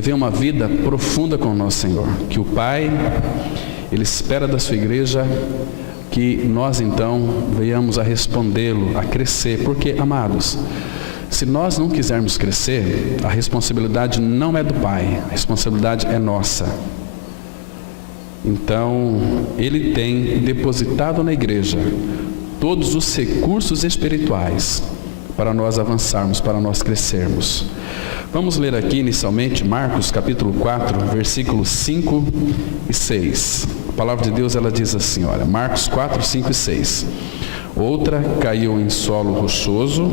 viver uma vida profunda com o nosso Senhor, que o Pai, Ele espera da sua igreja que nós então venhamos a respondê-lo, a crescer, porque, amados, se nós não quisermos crescer, a responsabilidade não é do Pai, a responsabilidade é nossa. Então, Ele tem depositado na igreja todos os recursos espirituais para nós avançarmos, para nós crescermos. Vamos ler aqui inicialmente Marcos capítulo 4, versículos 5 e 6. A palavra de Deus, ela diz assim, olha, Marcos 4, 5 e 6. Outra caiu em solo rochoso,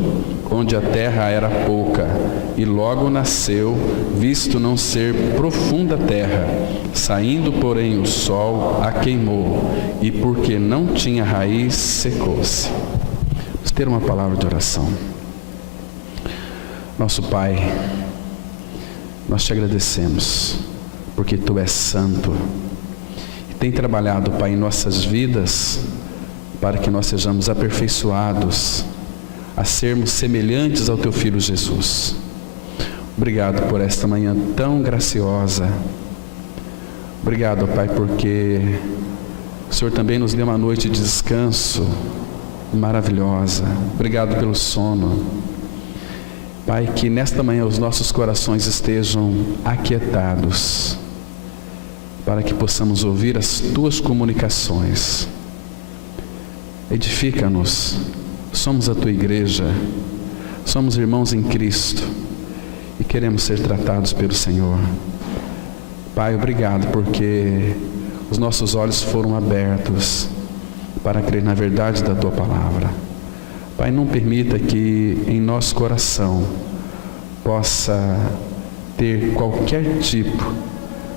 onde a terra era pouca, e logo nasceu, visto não ser profunda a terra. Saindo, porém, o sol a queimou, e porque não tinha raiz, secou-se. Vamos ter uma palavra de oração. Nosso Pai, nós te agradecemos, porque Tu és santo, e tem trabalhado, Pai, em nossas vidas, para que nós sejamos aperfeiçoados a sermos semelhantes ao Teu Filho Jesus. Obrigado por esta manhã tão graciosa. Obrigado, Pai, porque o Senhor também nos deu uma noite de descanso maravilhosa. Obrigado pelo sono. Pai, que nesta manhã os nossos corações estejam aquietados, para que possamos ouvir as Tuas comunicações. Edifica-nos, somos a Tua igreja, somos irmãos em Cristo e queremos ser tratados pelo Senhor. Pai, obrigado porque os nossos olhos foram abertos para crer na verdade da Tua palavra. Pai, não permita que em nosso coração possa ter qualquer tipo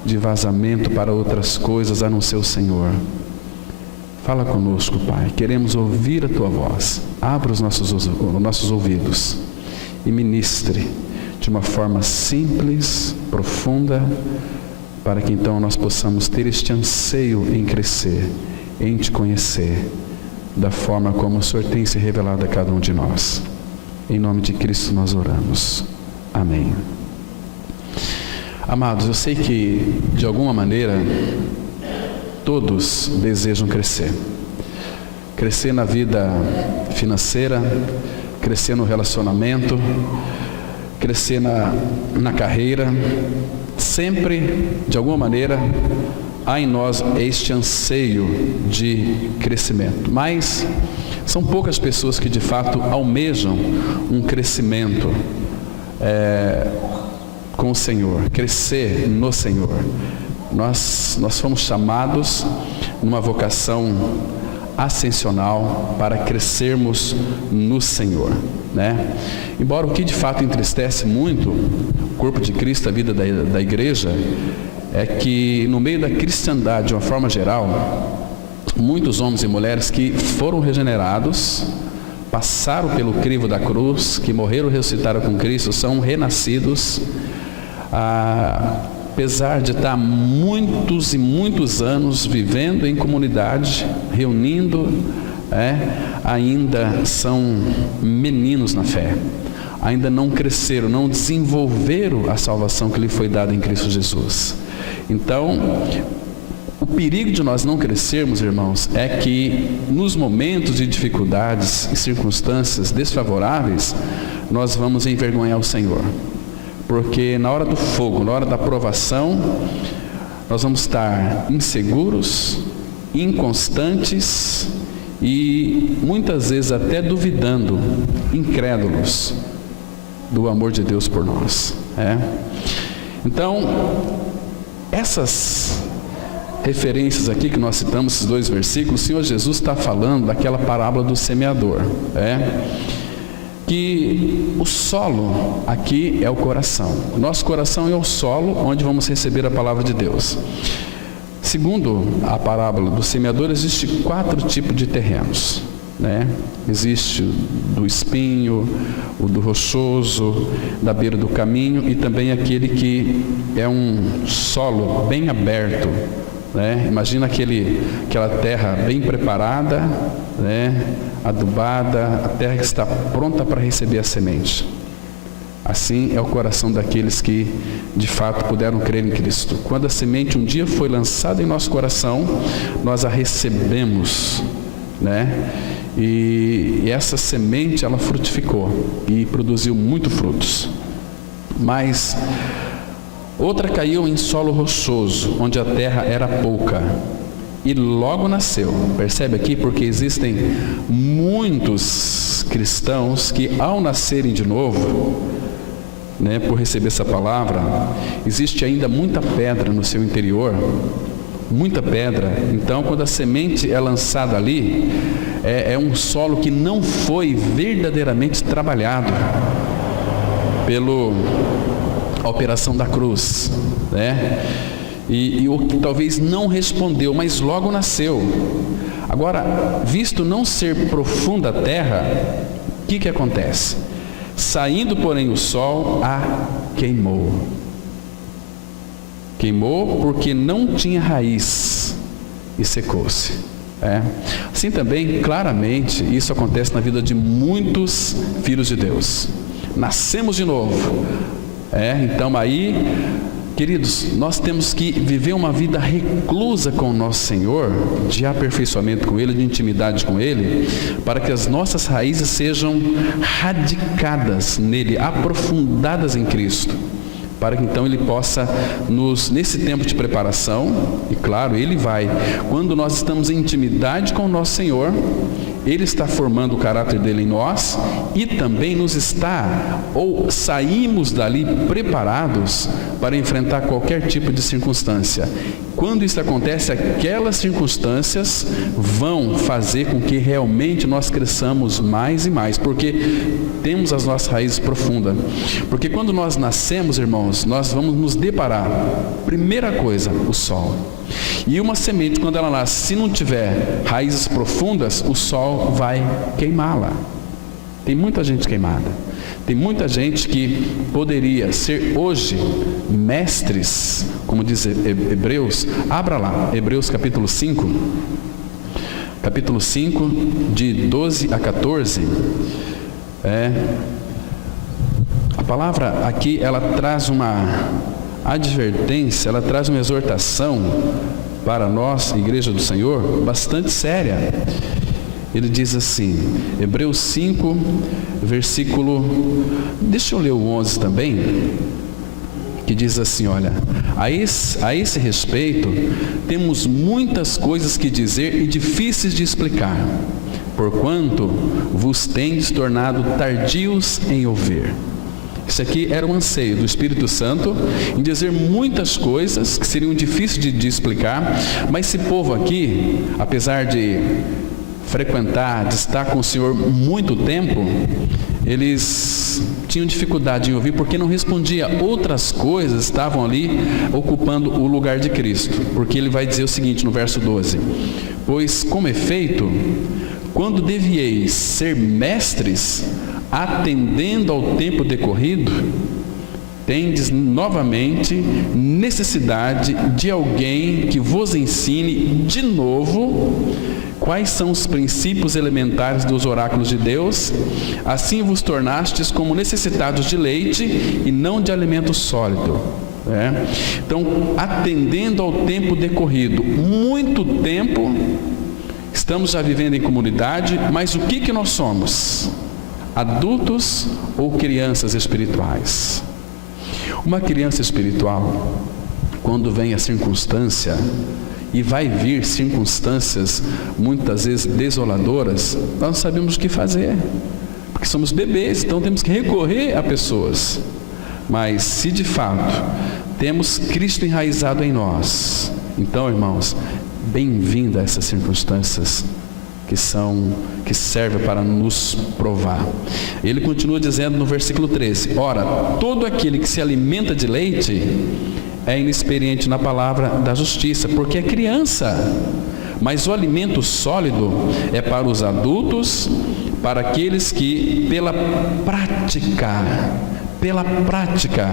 de vazamento para outras coisas a não ser o Senhor. Fala conosco, Pai, queremos ouvir a Tua voz. Abra os nossos ouvidos e ministre de uma forma simples, profunda, para que então nós possamos ter este anseio em crescer, em Te conhecer, da forma como o Senhor tem se revelado a cada um de nós. Em nome de Cristo nós oramos. Amém. Amados, eu sei que de alguma maneira todos desejam crescer. Crescer na vida financeira, crescer no relacionamento, crescer na carreira. Sempre, de alguma maneira, há em nós este anseio de crescimento. Mas são poucas pessoas que de fato almejam um crescimento com o Senhor, crescer no Senhor. Nós fomos chamados numa vocação ascensional para crescermos no Senhor, né? Embora o que de fato entristece muito o corpo de Cristo, a vida da igreja, é que no meio da cristandade, de uma forma geral, muitos homens e mulheres que foram regenerados, passaram pelo crivo da cruz, que morreram e ressuscitaram com Cristo, são renascidos, apesar de estar muitos e muitos anos vivendo em comunidade, reunindo, ainda são meninos na fé, ainda não cresceram, não desenvolveram a salvação que lhe foi dada em Cristo Jesus. Então, o perigo de nós não crescermos, irmãos, é que nos momentos de dificuldades e circunstâncias desfavoráveis, nós vamos envergonhar o Senhor. Porque na hora do fogo, na hora da provação, nós vamos estar inseguros, inconstantes e muitas vezes até duvidando, incrédulos do amor de Deus por nós. Então, essas referências aqui que nós citamos, esses dois versículos, o Senhor Jesus está falando daquela parábola do semeador, que o solo aqui é o coração. O nosso coração é o solo onde vamos receber a palavra de Deus. Segundo a parábola do semeador, existe 4 tipos de terrenos, Existe do espinho, o do rochoso, da beira do caminho e também aquele que é um solo bem aberto, Imagina aquela terra bem preparada, adubada, a terra que está pronta para receber a semente. assim é o coração daqueles que de fato puderam crer em Cristo. Quando a semente um dia foi lançada em nosso coração, nós a recebemos, né? E essa semente, ela frutificou e produziu muitos frutos. Mas outra caiu em solo rochoso, onde a terra era pouca, e logo nasceu. Percebe aqui? Porque existem muitos cristãos que, ao nascerem de novo, né, por receber essa palavra, existe ainda muita pedra no seu interior, muita pedra. Então, quando a semente é lançada ali, é um solo que não foi verdadeiramente trabalhado pela operação da cruz, né? E o que talvez não respondeu, mas logo nasceu. Agora, visto não ser profunda a terra, o que acontece? Saindo, porém, o sol, a queimou. Queimou porque não tinha raiz e secou-se. Assim também, claramente, isso acontece na vida de muitos filhos de Deus. Nascemos de novo. Então aí, queridos, nós temos que viver uma vida reclusa com o nosso Senhor, de aperfeiçoamento com Ele, de intimidade com Ele, para que as nossas raízes sejam radicadas nele, aprofundadas em Cristo, para que então Ele possa nesse tempo de preparação, e claro, Ele vai, quando nós estamos em intimidade com o nosso Senhor, Ele está formando o caráter dele em nós e também nos está, ou saímos dali preparados para enfrentar qualquer tipo de circunstância. Quando isso acontece, aquelas circunstâncias vão fazer com que realmente nós cresçamos mais e mais, porque temos as nossas raízes profundas. Porque quando nós nascemos, irmãos, nós vamos nos deparar, primeira coisa, o sol. E uma semente, quando ela nasce, se não tiver raízes profundas, o sol vai queimá-la. Tem muita gente queimada. Tem muita gente que poderia ser hoje mestres, como diz Hebreus. Abra lá, Hebreus capítulo 5. Capítulo 5, de 12 a 14. A palavra aqui, ela traz uma advertência, ela traz uma exortação para nós, Igreja do Senhor, bastante séria. Ele diz assim, Hebreus 5, versículo, deixa eu ler o 11 também, que diz assim, olha, a esse respeito, temos muitas coisas que dizer e difíceis de explicar, porquanto vos tendes tornado tardios em ouvir. Isso aqui era um anseio do Espírito Santo em dizer muitas coisas que seriam difíceis de explicar, mas esse povo aqui, apesar de frequentar, de estar com o Senhor muito tempo, eles tinham dificuldade em ouvir porque não respondia. Outras coisas estavam ali ocupando o lugar de Cristo, porque ele vai dizer o seguinte no verso 12: pois com efeito, quando devieis ser mestres, atendendo ao tempo decorrido, tendes novamente necessidade de alguém que vos ensine de novo quais são os princípios elementares dos oráculos de Deus. Assim vos tornastes como necessitados de leite e não de alimento sólido. Então, atendendo ao tempo decorrido, muito tempo estamos já vivendo em comunidade, mas o que nós somos? Adultos ou crianças espirituais? Uma criança espiritual, quando vem a circunstância, e vai vir circunstâncias muitas vezes desoladoras, nós não sabemos o que fazer, porque somos bebês, então temos que recorrer a pessoas. Mas se de fato temos Cristo enraizado em nós, então, irmãos, bem-vindo a essas circunstâncias que servem para nos provar. Ele continua dizendo no versículo 13: ora, todo aquele que se alimenta de leite é inexperiente na palavra da justiça, porque é criança. Mas o alimento sólido é para os adultos, para aqueles que pela prática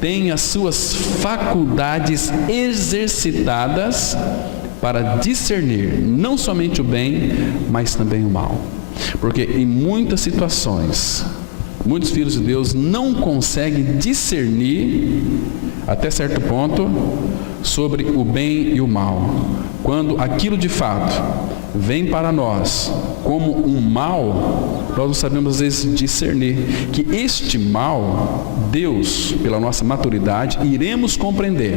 têm as suas faculdades exercitadas para discernir não somente o bem, mas também o mal. Porque em muitas situações, muitos filhos de Deus não conseguem discernir, até certo ponto, sobre o bem e o mal. Quando aquilo de fato vem para nós como um mal, nós não sabemos às vezes discernir que este mal, Deus, pela nossa maturidade, iremos compreender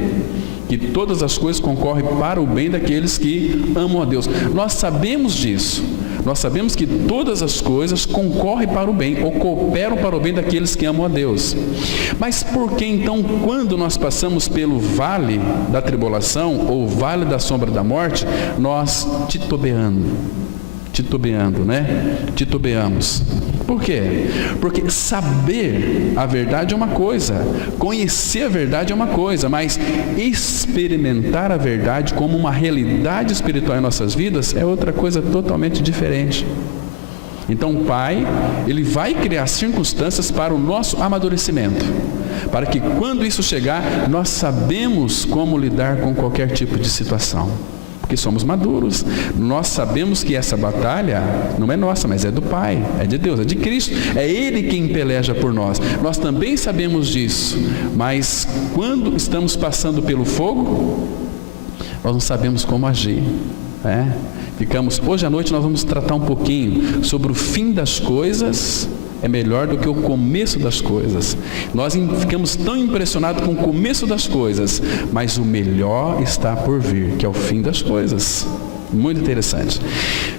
que todas as coisas concorrem para o bem daqueles que amam a Deus. Nós sabemos disso. Nós sabemos que todas as coisas concorrem para o bem, ou cooperam para o bem daqueles que amam a Deus. Mas por que então, quando nós passamos pelo vale da tribulação, ou vale da sombra da morte, nós titubeamos? Por quê? Porque saber a verdade é uma coisa, conhecer a verdade é uma coisa, mas experimentar a verdade como uma realidade espiritual em nossas vidas é outra coisa totalmente diferente. Então o Pai, Ele vai criar circunstâncias para o nosso amadurecimento, para que quando isso chegar, nós sabemos como lidar com qualquer tipo de situação. Porque somos maduros, nós sabemos que essa batalha não é nossa, mas é do Pai, é de Deus, é de Cristo, é Ele quem peleja por nós. Nós também sabemos disso, mas quando estamos passando pelo fogo, nós não sabemos como agir. Hoje à noite nós vamos tratar um pouquinho sobre o fim das coisas. É melhor do que o começo das coisas. Nós ficamos tão impressionados com o começo das coisas, mas o melhor está por vir, que é o fim das coisas. Muito interessante.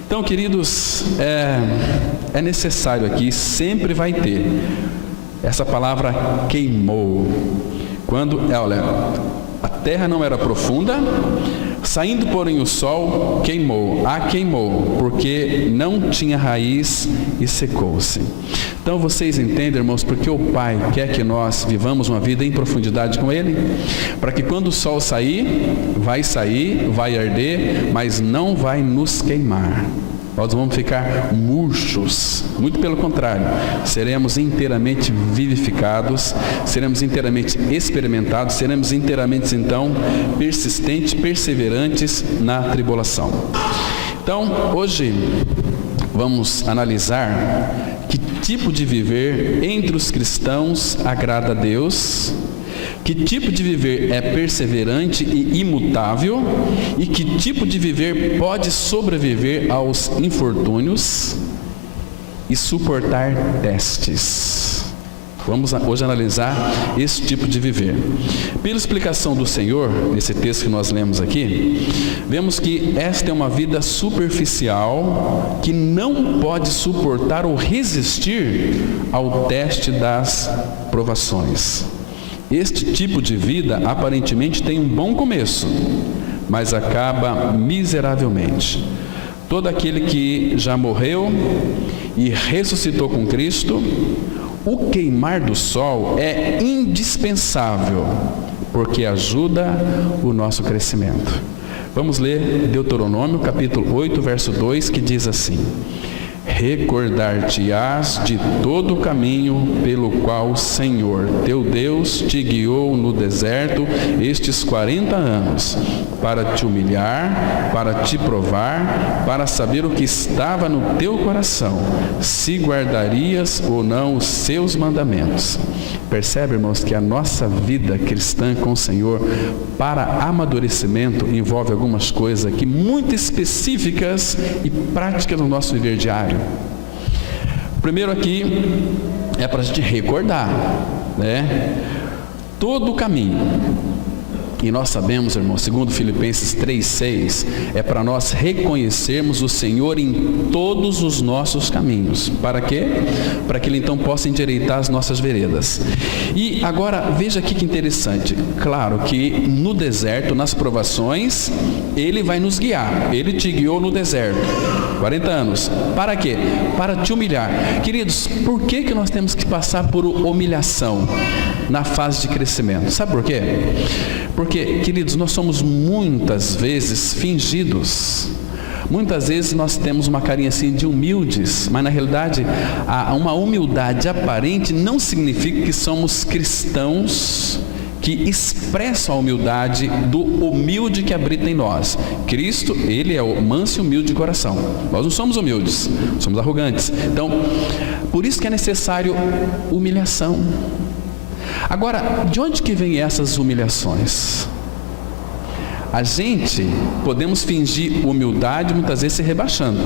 Então, queridos, é necessário aqui, sempre vai ter essa palavra queimou. Quando, olha, a terra não era profunda, saindo, porém, o sol queimou, porque não tinha raiz e secou-se. Então vocês entendem, irmãos, porque o Pai quer que nós vivamos uma vida em profundidade com Ele, para que quando o sol sair, vai arder, mas não vai nos queimar. Nós vamos ficar murchos, muito pelo contrário, seremos inteiramente vivificados, seremos inteiramente experimentados, seremos inteiramente, então, persistentes, perseverantes na tribulação. Então, hoje, vamos analisar que tipo de viver entre os cristãos agrada a Deus, que tipo de viver é perseverante e imutável, e que tipo de viver pode sobreviver aos infortúnios e suportar testes. Vamos hoje analisar esse tipo de viver. Pela explicação do Senhor, nesse texto que nós lemos aqui, vemos que esta é uma vida superficial que não pode suportar ou resistir ao teste das provações. Este tipo de vida aparentemente tem um bom começo, mas acaba miseravelmente. Todo aquele que já morreu e ressuscitou com Cristo, o queimar do sol é indispensável, porque ajuda o nosso crescimento. Vamos ler Deuteronômio capítulo 8, verso 2, que diz assim: recordar-te-ás de todo o caminho pelo qual o Senhor teu Deus te guiou no deserto estes 40 anos, para te humilhar, para te provar, para saber o que estava no teu coração, se guardarias ou não os seus mandamentos. Percebe, irmãos, que a nossa vida cristã com o Senhor, para amadurecimento, envolve algumas coisas aqui muito específicas e práticas no nosso viver diário. Primeiro aqui é para a gente recordar, todo o caminho. E nós sabemos, irmãos, segundo Filipenses 3,6, é para nós reconhecermos o Senhor em todos os nossos caminhos. Para quê? Para que Ele então possa endireitar as nossas veredas. E agora, veja aqui que interessante. Claro que no deserto, nas provações, Ele vai nos guiar. Ele te guiou no deserto, 40 anos. Para quê? Para te humilhar. Queridos, por que nós temos que passar por humilhação na fase de crescimento? Sabe por quê? Porque, queridos, nós somos muitas vezes fingidos. Muitas vezes nós temos uma carinha assim de humildes, mas na realidade uma humildade aparente não significa que somos cristãos que expressam a humildade do humilde que habita em nós. Cristo, Ele é o manso e humilde de coração. Nós não somos humildes, somos arrogantes. Então, por isso que é necessário humilhação. Agora, de onde que vem essas humilhações? A gente podemos fingir humildade muitas vezes se rebaixando.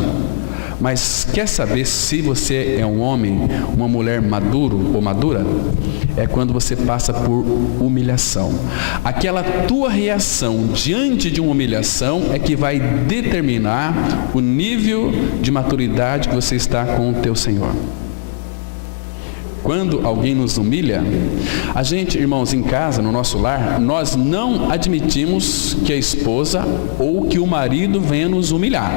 Mas quer saber se você é um homem, uma mulher maduro ou madura? É quando você passa por humilhação. Aquela tua reação diante de uma humilhação é que vai determinar o nível de maturidade que você está com o teu Senhor. Quando alguém nos humilha, a gente, irmãos, em casa, no nosso lar, nós não admitimos que a esposa ou que o marido venha nos humilhar.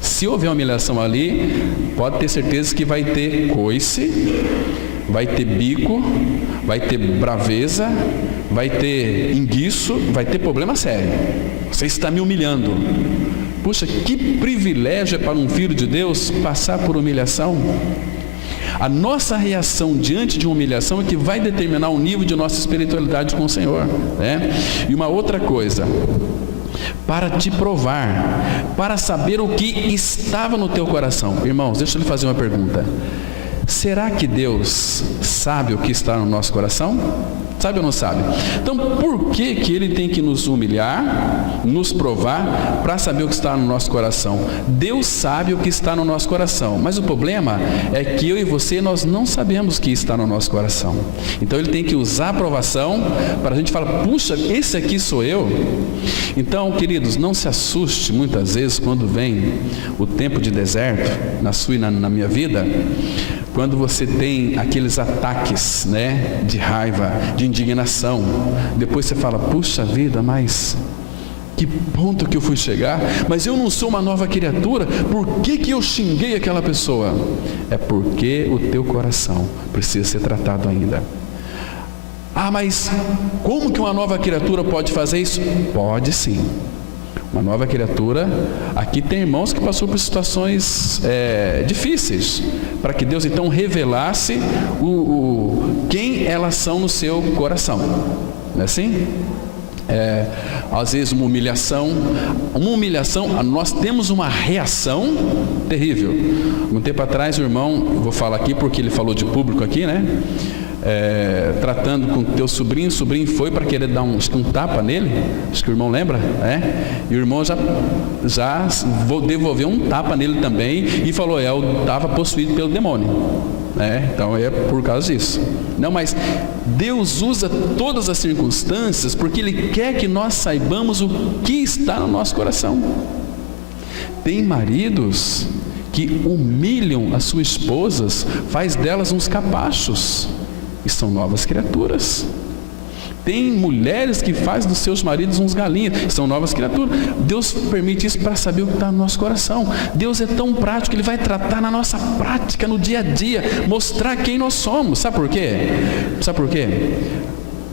Se houver humilhação ali, pode ter certeza que vai ter coice, vai ter bico, vai ter braveza, vai ter enguiço, vai ter problema sério. Você está me humilhando. Puxa, que privilégio é para um filho de Deus passar por humilhação. A nossa reação diante de uma humilhação é que vai determinar o nível de nossa espiritualidade com o Senhor, né? E uma outra coisa, para te provar, para saber o que estava no teu coração. Irmãos, deixa eu lhe fazer uma pergunta. Será que Deus sabe o que está no nosso coração? Sabe ou não sabe? Então, por que que Ele tem que nos humilhar, nos provar, para saber o que está no nosso coração? Deus sabe o que está no nosso coração, mas o problema é que eu e você, nós não sabemos o que está no nosso coração. Então, Ele tem que usar a provação para a gente falar, puxa, esse aqui sou eu. Então, queridos, não se assuste muitas vezes quando vem o tempo de deserto, na sua e na minha vida, quando você tem aqueles ataques, né, de raiva, de indignação. Depois você fala, puxa vida, mas que ponto que eu fui chegar? Mas eu não sou uma nova criatura, por que que eu xinguei aquela pessoa? É porque o teu coração precisa ser tratado ainda. Ah, mas como que uma nova criatura pode fazer isso? Pode sim. Uma nova criatura, aqui tem irmãos que passou por situações difíceis, para que Deus então revelasse quem elas são no seu coração. Não é assim? Às vezes uma humilhação, nós temos uma reação terrível. Um tempo atrás o irmão, vou falar aqui porque ele falou de público aqui, né? Tratando com teu sobrinho, o sobrinho foi para querer dar um tapa nele, acho que o irmão lembra, e o irmão já devolveu um tapa nele também e falou, eu estava possuído pelo demônio, então é por causa disso. Não, mas Deus usa todas as circunstâncias porque Ele quer que nós saibamos o que está no nosso coração. Tem maridos que humilham as suas esposas, faz delas uns capachos, e são novas criaturas. Tem mulheres que fazem dos seus maridos uns galinhos, são novas criaturas. Deus permite isso para saber o que está no nosso coração. Deus é tão prático, Ele vai tratar na nossa prática, no dia a dia, mostrar quem nós somos. Sabe por quê? Sabe por quê?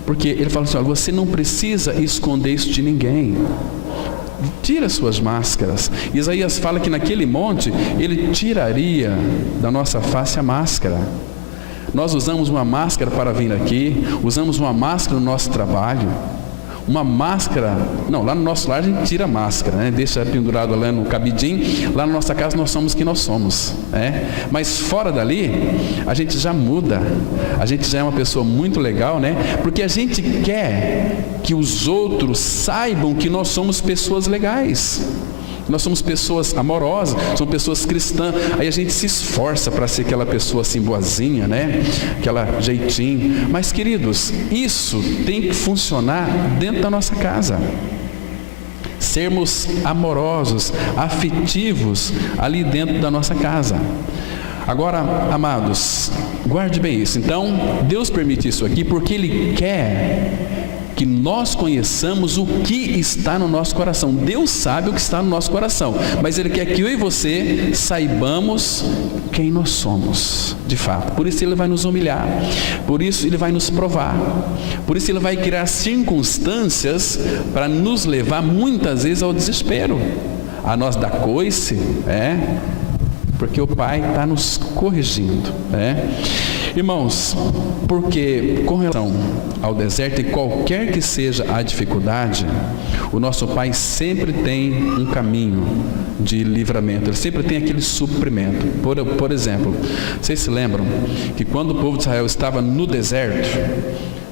Porque Ele fala assim, olha, você não precisa esconder isso de ninguém. Tira suas máscaras. Isaías fala que naquele monte Ele tiraria da nossa face a máscara. Nós usamos uma máscara para vir aqui, usamos uma máscara no nosso trabalho, uma máscara, não, lá no nosso lar a gente tira a máscara, né? Deixa pendurado lá no cabidinho, lá na nossa casa nós somos quem nós somos, mas fora dali, a gente já muda, a gente já é uma pessoa muito legal, né? Porque a gente quer que os outros saibam que nós somos pessoas legais. Nós somos pessoas amorosas, somos pessoas cristãs. Aí a gente se esforça para ser aquela pessoa assim boazinha, né? Aquela jeitinho. Mas, queridos, isso tem que funcionar dentro da nossa casa. Sermos amorosos, afetivos ali dentro da nossa casa. Agora, amados, guarde bem isso. Então, Deus permite isso aqui porque Ele quer que nós conheçamos o que está no nosso coração. Deus sabe o que está no nosso coração, mas Ele quer que eu e você saibamos quem nós somos, de fato. Por isso Ele vai nos humilhar, por isso Ele vai nos provar, por isso Ele vai criar circunstâncias para nos levar muitas vezes ao desespero, a nós dar coice, porque o Pai está nos corrigindo, Irmãos, porque com relação ao deserto, e qualquer que seja a dificuldade, o nosso Pai sempre tem um caminho de livramento, Ele sempre tem aquele suprimento. Por exemplo, vocês se lembram que quando o povo de Israel estava no deserto,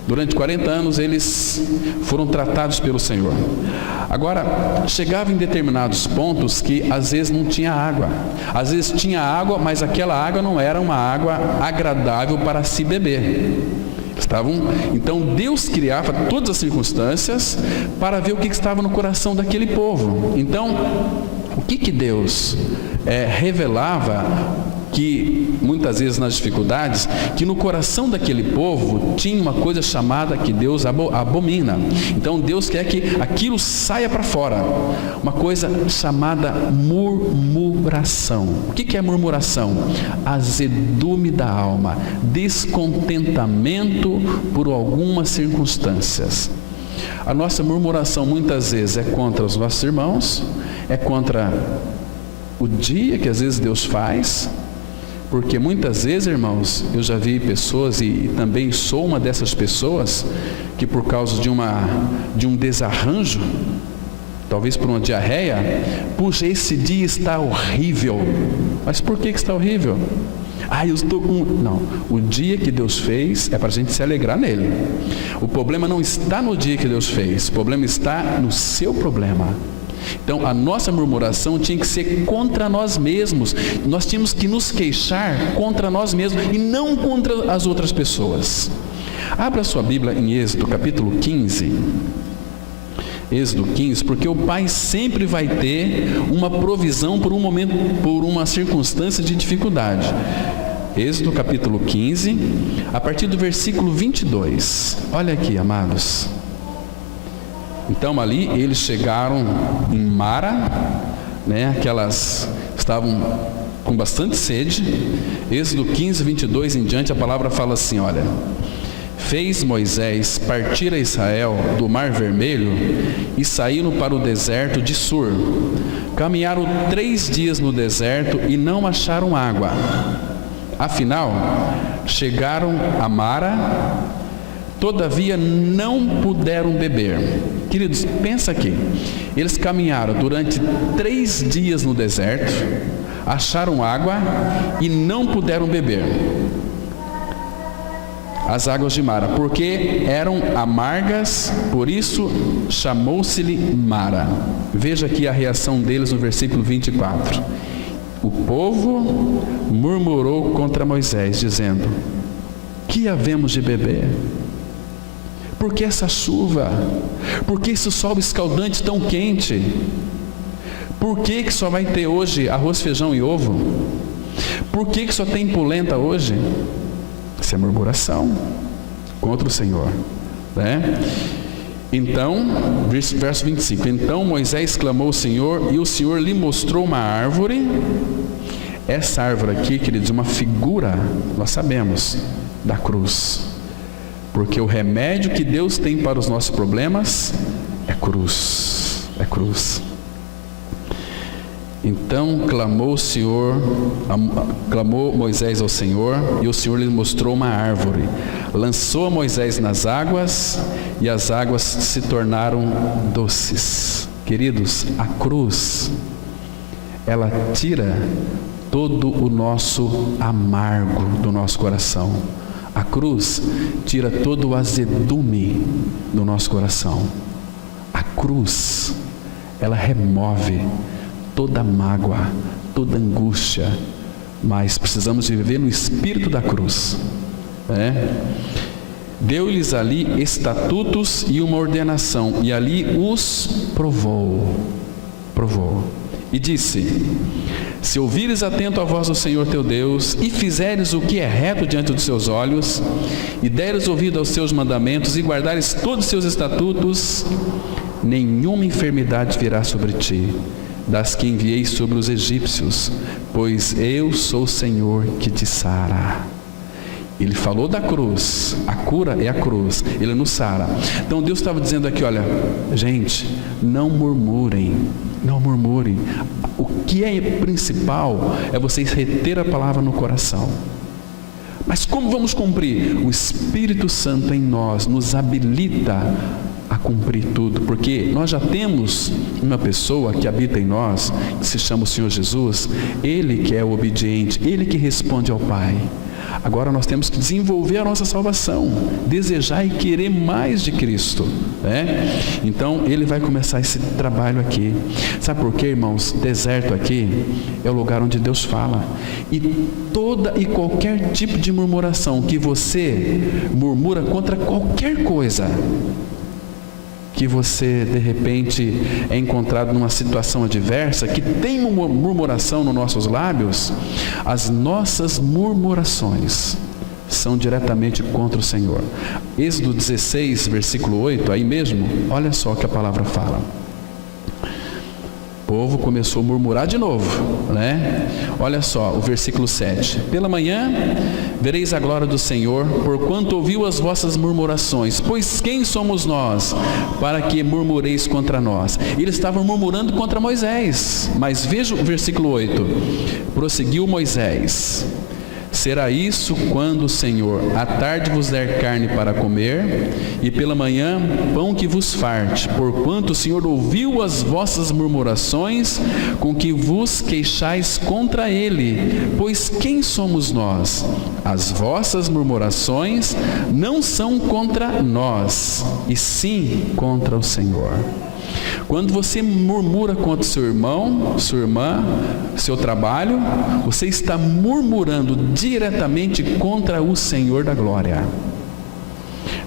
durante 40 anos eles foram tratados pelo Senhor. Agora, chegava em determinados pontos que às vezes não tinha água. Às vezes tinha água, mas aquela água não era uma água agradável para se beber. Então Deus criava todas as circunstâncias para ver o que estava no coração daquele povo. Então, o que Deus revelava, que muitas vezes nas dificuldades, que no coração daquele povo tinha uma coisa chamada que Deus abomina. Então Deus quer que aquilo saia para fora, uma coisa chamada murmuração. O que é murmuração? Azedume da alma, descontentamento por algumas circunstâncias. A nossa murmuração muitas vezes é contra os nossos irmãos, é contra o dia que às vezes Deus faz. Porque muitas vezes, irmãos, eu já vi pessoas, e também sou uma dessas pessoas, que por causa de um desarranjo, talvez por uma diarreia, puxa, esse dia está horrível. Mas por que está horrível? Eu estou com... Não, o dia que Deus fez é para a gente se alegrar nele. O problema não está no dia que Deus fez, o problema está no seu problema. Então a nossa murmuração tinha que ser contra nós mesmos. Nós tínhamos que nos queixar contra nós mesmos e não contra as outras pessoas. Abra sua Bíblia em Êxodo capítulo 15. Êxodo 15, porque o Pai sempre vai ter uma provisão por um momento, por uma circunstância de dificuldade. Êxodo capítulo 15, a partir do versículo 22. Olha aqui, amados. Então ali eles chegaram em Mara, aquelas estavam com bastante sede. Êxodo 15, 22 em diante, a palavra fala assim, olha: fez Moisés partir a Israel do Mar Vermelho e saíram para o deserto de Sur. Caminharam 3 dias no deserto e não acharam água. Afinal, chegaram a Mara, todavia não puderam beber. Queridos, pensa aqui, eles caminharam durante 3 dias no deserto, acharam água e não puderam beber as águas de Mara, porque eram amargas, por isso chamou-se-lhe Mara. Veja aqui a reação deles no versículo 24. O povo murmurou contra Moisés, dizendo: que havemos de beber? Por que essa chuva? Por que esse sol escaldante tão quente? Por que só vai ter hoje arroz, feijão e ovo? Por que só tem polenta hoje? Isso é murmuração contra o Senhor, Então, verso 25. Então Moisés clamou ao Senhor, e o Senhor lhe mostrou uma árvore. Essa árvore aqui, queridos, é uma figura, nós sabemos, da cruz. Porque o remédio que Deus tem para os nossos problemas é cruz. É cruz. Então clamou Moisés ao Senhor, e o Senhor lhe mostrou uma árvore. Lançou Moisés nas águas, e as águas se tornaram doces. Queridos, a cruz, ela tira todo o nosso amargo do nosso coração. A cruz tira todo o azedume do nosso coração. A cruz, ela remove toda mágoa, toda angústia, mas precisamos de viver no espírito da cruz. Deu-lhes ali estatutos e uma ordenação, e ali os provou, e disse: se ouvires atento a voz do Senhor teu Deus, e fizeres o que é reto diante dos seus olhos, e deres ouvido aos seus mandamentos, e guardares todos os seus estatutos, nenhuma enfermidade virá sobre ti, das que enviei sobre os egípcios, pois eu sou o Senhor que te sara. Ele falou da cruz, a cura é a cruz, ele nos sara. Então Deus estava dizendo aqui, olha, gente, não murmurem. O que é principal é vocês reter a palavra no coração. Mas como vamos cumprir? O Espírito Santo em nós nos habilita a cumprir tudo, porque nós já temos uma pessoa que habita em nós, que se chama o Senhor Jesus, Ele que é obediente, Ele que responde ao Pai. Agora nós temos que desenvolver a nossa salvação, desejar e querer mais de Cristo, né? Então Ele vai começar esse trabalho aqui. Sabe por quê, irmãos? Deserto aqui é o lugar onde Deus fala. E toda e qualquer tipo de murmuração que você murmura contra qualquer coisa, que você de repente é encontrado numa situação adversa, que tem uma murmuração nos nossos lábios, as nossas murmurações são diretamente contra o Senhor. Êxodo 16, versículo 8, aí mesmo, olha só o que a palavra fala. O povo começou a murmurar de novo, né? Olha só, o versículo 7. Pela manhã vereis a glória do Senhor, porquanto ouviu as vossas murmurações. Pois quem somos nós, para que murmureis contra nós? Eles estavam murmurando contra Moisés. Mas veja o versículo 8. Prosseguiu Moisés: será isso quando o Senhor à tarde vos der carne para comer, e pela manhã pão que vos farte, porquanto o Senhor ouviu as vossas murmurações com que vos queixais contra Ele. Pois quem somos nós? As vossas murmurações não são contra nós, e sim contra o Senhor. Quando você murmura contra seu irmão, sua irmã, seu trabalho, você está murmurando diretamente contra o Senhor da glória.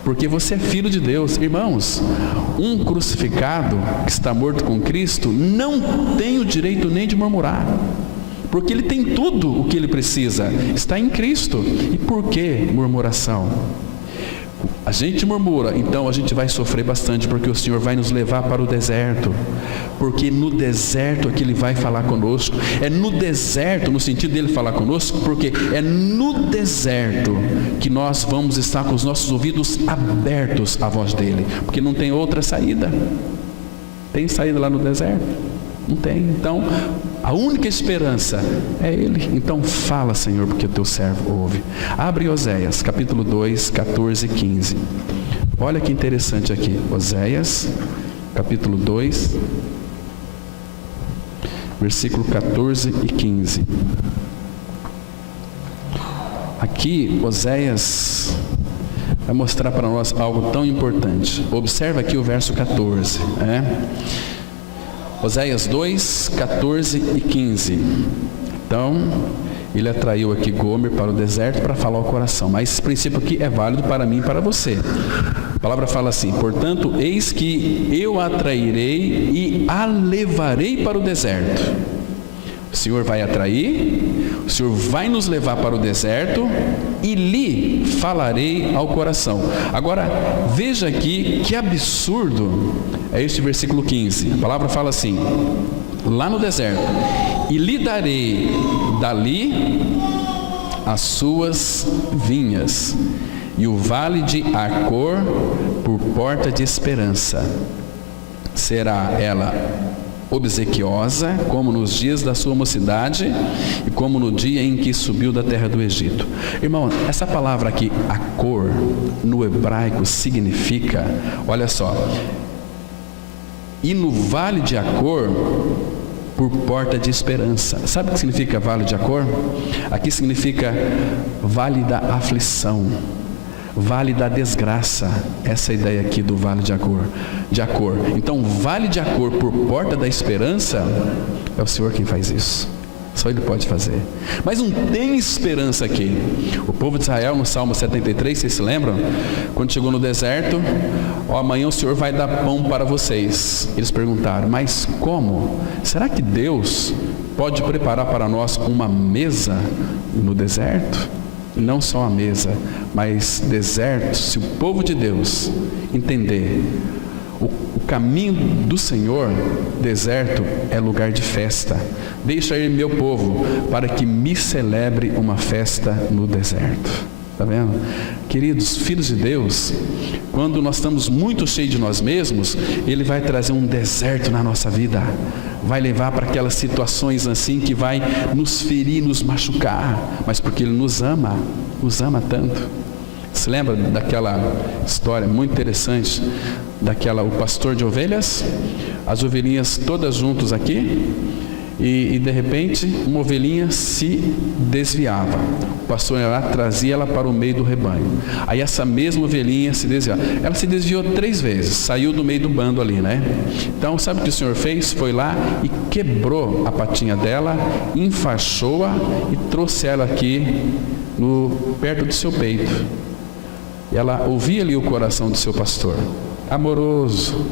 Porque você é filho de Deus. Irmãos, um crucificado que está morto com Cristo não tem o direito nem de murmurar, porque ele tem tudo o que ele precisa, está em Cristo. E por que murmuração? A gente murmura, então a gente vai sofrer bastante, porque o Senhor vai nos levar para o deserto, porque no deserto é que Ele vai falar conosco. É no deserto, no sentido dele falar conosco, porque é no deserto que nós vamos estar com os nossos ouvidos abertos à voz dele, porque não tem outra saída. Tem saída lá no deserto? Não tem. Então a única esperança é Ele. Então fala, Senhor, porque o teu servo ouve. Abre Oséias, capítulo 2, 14 e 15. Olha que interessante aqui. Oséias, capítulo 2, versículo 14 e 15. Aqui, Oséias vai mostrar para nós algo tão importante. Observa aqui o verso 14, né? Oséias 2, 14 e 15. Então, ele atraiu aqui Gomer para o deserto para falar ao coração. Mas esse princípio aqui é válido para mim e para você. A palavra fala assim: portanto, eis que eu a atrairei e a levarei para o deserto. O Senhor vai atrair, o Senhor vai nos levar para o deserto e lhe falarei ao coração. Agora, veja aqui que absurdo é este versículo 15. A palavra fala assim, lá no deserto: e lhe darei dali as suas vinhas, e o vale de Acor por porta de esperança. Será ela obsequiosa, como nos dias da sua mocidade, e como no dia em que subiu da terra do Egito. Irmão, essa palavra aqui, Acor, no hebraico significa, olha só, e no vale de Acor, por porta de esperança. Sabe o que significa vale de Acor? Aqui significa vale da aflição, vale da desgraça. Essa é a ideia aqui do vale de Acor. Então, vale de Acor por porta da esperança, é o Senhor quem faz isso. Só Ele pode fazer. Mas não tem esperança aqui. O povo de Israel, no Salmo 73, vocês se lembram? Quando chegou no deserto: amanhã o Senhor vai dar pão para vocês. Eles perguntaram: mas como? Será que Deus pode preparar para nós uma mesa no deserto? Não só a mesa, mas deserto. Se o povo de Deus entender o caminho do Senhor, deserto é lugar de festa. Deixa ir meu povo, para que me celebre uma festa no deserto. Está vendo? Queridos, filhos de Deus, quando nós estamos muito cheios de nós mesmos, Ele vai trazer um deserto na nossa vida, vai levar para aquelas situações assim que vai nos ferir, nos machucar, mas porque Ele nos ama tanto. Se lembra daquela história muito interessante, o pastor de ovelhas, as ovelhinhas todas juntas aqui, e de repente uma ovelhinha se desviava. O pastor ia lá, trazia ela para o meio do rebanho. Aí essa mesma ovelhinha se desviava. Ela se desviou 3 vezes, saiu do meio do bando ali, né? Então sabe o que o Senhor fez? Foi lá e quebrou a patinha dela, enfaixou-a e trouxe ela aqui perto do seu peito. Ela ouvia ali o coração do seu pastor, amoroso,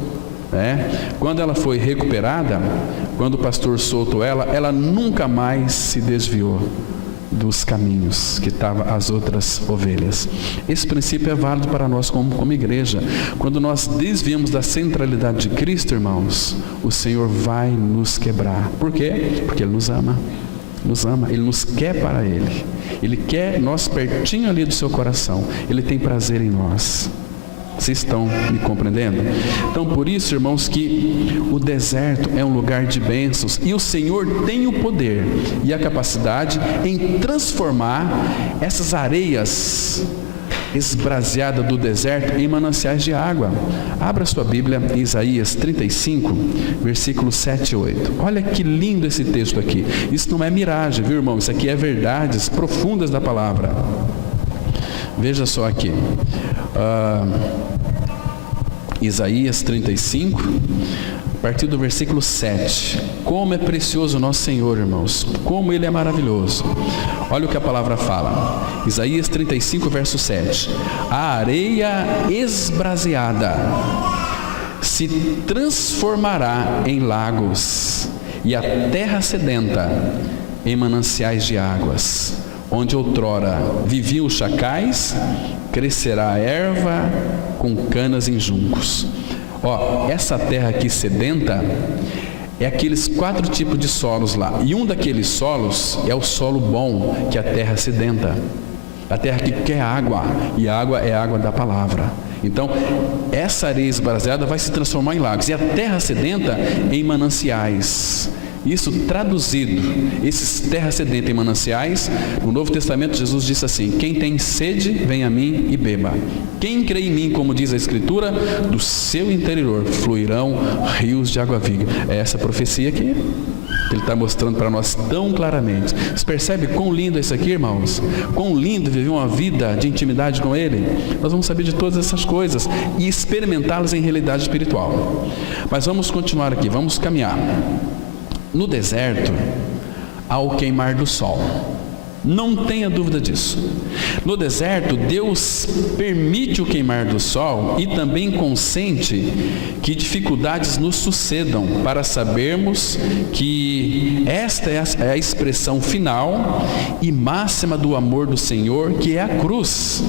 né? Quando ela foi recuperada, quando o pastor soltou ela, ela nunca mais se desviou dos caminhos que estavam as outras ovelhas. Esse princípio é válido para nós como igreja. Quando nós desviamos da centralidade de Cristo, irmãos, o Senhor vai nos quebrar. Por quê? Porque Ele nos ama. Ele nos quer para Ele. Ele quer nós pertinho ali do seu coração. Ele tem prazer em nós. Vocês estão me compreendendo? Então, por isso, irmãos, que o deserto é um lugar de bênçãos e o Senhor tem o poder e a capacidade em transformar essas areias esbraseadas do deserto em mananciais de água. Abra sua Bíblia em Isaías 35, versículos 7 e 8. Olha que lindo esse texto aqui. Isso não é miragem, viu, irmão? Isso aqui é verdades profundas da palavra. Veja só aqui. Isaías 35, a partir do versículo 7. Como é precioso o nosso Senhor, irmãos. Como Ele é maravilhoso. Olha o que a palavra fala. Isaías 35, verso 7. A areia esbraseada se transformará em lagos, e a terra sedenta em mananciais de águas. Onde outrora viviam os chacais, crescerá a erva com canas em juncos. Essa terra aqui sedenta é aqueles 4 tipos de solos lá. E um daqueles solos é o solo bom, que é a terra sedenta. A terra que quer água, e a água é a água da palavra. Então, essa areia esbraseada vai se transformar em lagos, e a terra sedenta em mananciais. Isso traduzido, esses terra sedenta em mananciais, no Novo Testamento Jesus disse assim: quem tem sede, vem a mim e beba. Quem crê em mim, como diz a Escritura, do seu interior fluirão rios de água viva. É essa profecia aqui que Ele está mostrando para nós tão claramente. Você percebe quão lindo é isso aqui, irmãos? Quão lindo viver uma vida de intimidade com Ele? Nós vamos saber de todas essas coisas e experimentá-las em realidade espiritual. Mas vamos continuar aqui, vamos caminhar. No deserto, há o queimar do sol. Não tenha dúvida disso. No deserto, Deus permite o queimar do sol e também consente que dificuldades nos sucedam, para sabermos que esta é a expressão final e máxima do amor do Senhor, que é a cruz.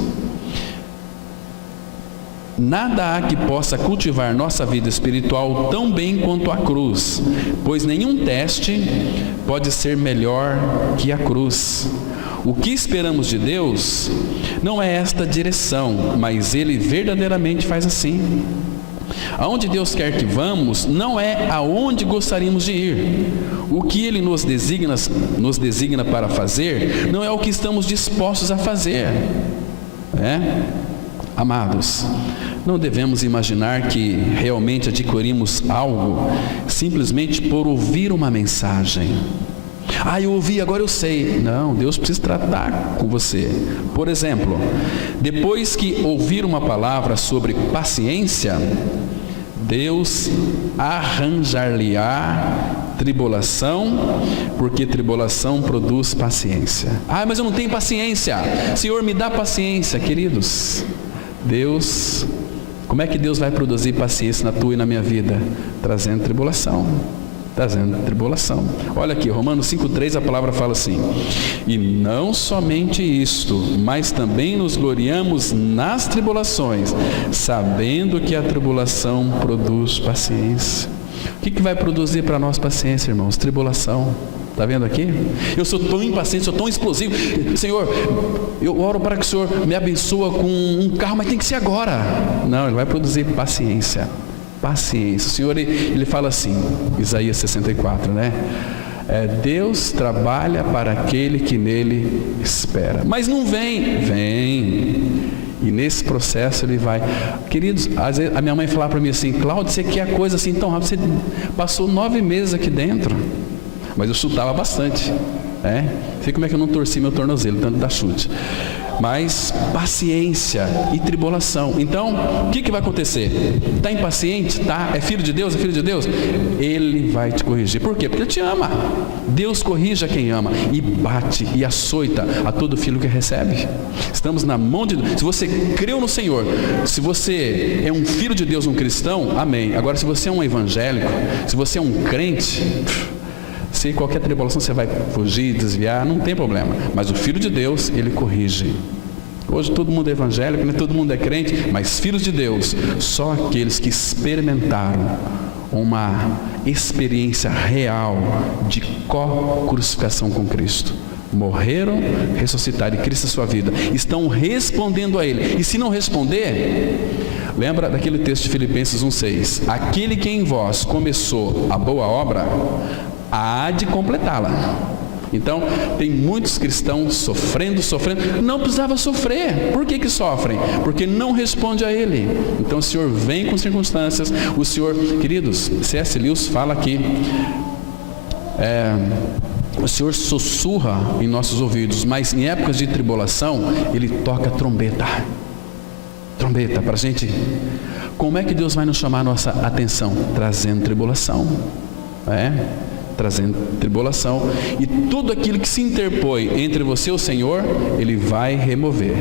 Nada há que possa cultivar nossa vida espiritual tão bem quanto a cruz, pois nenhum teste pode ser melhor que a cruz. O que esperamos de Deus não é esta direção, mas Ele verdadeiramente faz assim. Aonde Deus quer que vamos, não é aonde gostaríamos de ir. O que Ele nos designa para fazer, não é o que estamos dispostos a fazer. Amados, não devemos imaginar que realmente adquirimos algo simplesmente por ouvir uma mensagem. Eu ouvi, agora eu sei. Não, Deus precisa tratar com você. Por exemplo, depois que ouvir uma palavra sobre paciência, Deus arranjar-lhe-á tribulação, porque tribulação produz paciência. Mas eu não tenho paciência. Senhor, me dá paciência. Queridos, Deus, como é que Deus vai produzir paciência na tua e na minha vida? Trazendo tribulação. Olha aqui, Romanos 5,3, a palavra fala assim: e não somente isto, mas também nos gloriamos nas tribulações, sabendo que a tribulação produz paciência. O que vai produzir para nós paciência, irmãos? Tribulação. Está vendo aqui? Eu sou tão impaciente, sou tão explosivo. Senhor, eu oro para que o Senhor me abençoe com um carro, mas tem que ser agora. Não, Ele vai produzir paciência. Paciência. O Senhor, Ele fala assim, Isaías 64, né? Deus trabalha para aquele que nele espera. Mas não vem. E nesse processo Ele vai. Queridos, às vezes a minha mãe falava para mim assim: Cláudio, você quer a coisa assim tão rápido? Você passou 9 meses aqui dentro. Mas eu chutava bastante, né? Não sei como é que eu não torci meu tornozelo, tanto da chute. Mas paciência e tribulação. Então, o que vai acontecer? Está impaciente? Tá? É filho de Deus? É filho de Deus? Ele vai te corrigir. Por quê? Porque Ele te ama. Deus corrige a quem ama e bate e açoita a todo filho que recebe. Estamos na mão de Deus. Se você creu no Senhor, se você é um filho de Deus, um cristão, amém. Agora, se você é um evangélico, se você é um crente, se qualquer tribulação você vai fugir, desviar, não tem problema. Mas o Filho de Deus, Ele corrige. Hoje todo mundo é evangélico, né? Todo mundo é crente, mas filhos de Deus, só aqueles que experimentaram uma experiência real de co-crucificação com Cristo. Morreram, ressuscitaram e Cristo é sua vida. Estão respondendo a Ele. E se não responder, lembra daquele texto de Filipenses 1,6. Aquele que em vós começou a boa obra, há de completá-la. Então, tem muitos cristãos sofrendo, não precisava sofrer. Por que sofrem? Porque não responde a Ele. Então o Senhor vem com circunstâncias, o Senhor, queridos, C.S. Lewis fala aqui, o Senhor sussurra em nossos ouvidos, mas em épocas de tribulação, Ele toca trombeta para a gente. Como é que Deus vai nos chamar a nossa atenção? Trazendo tribulação, trazendo tribulação, e tudo aquilo que se interpõe entre você e o Senhor, Ele vai remover.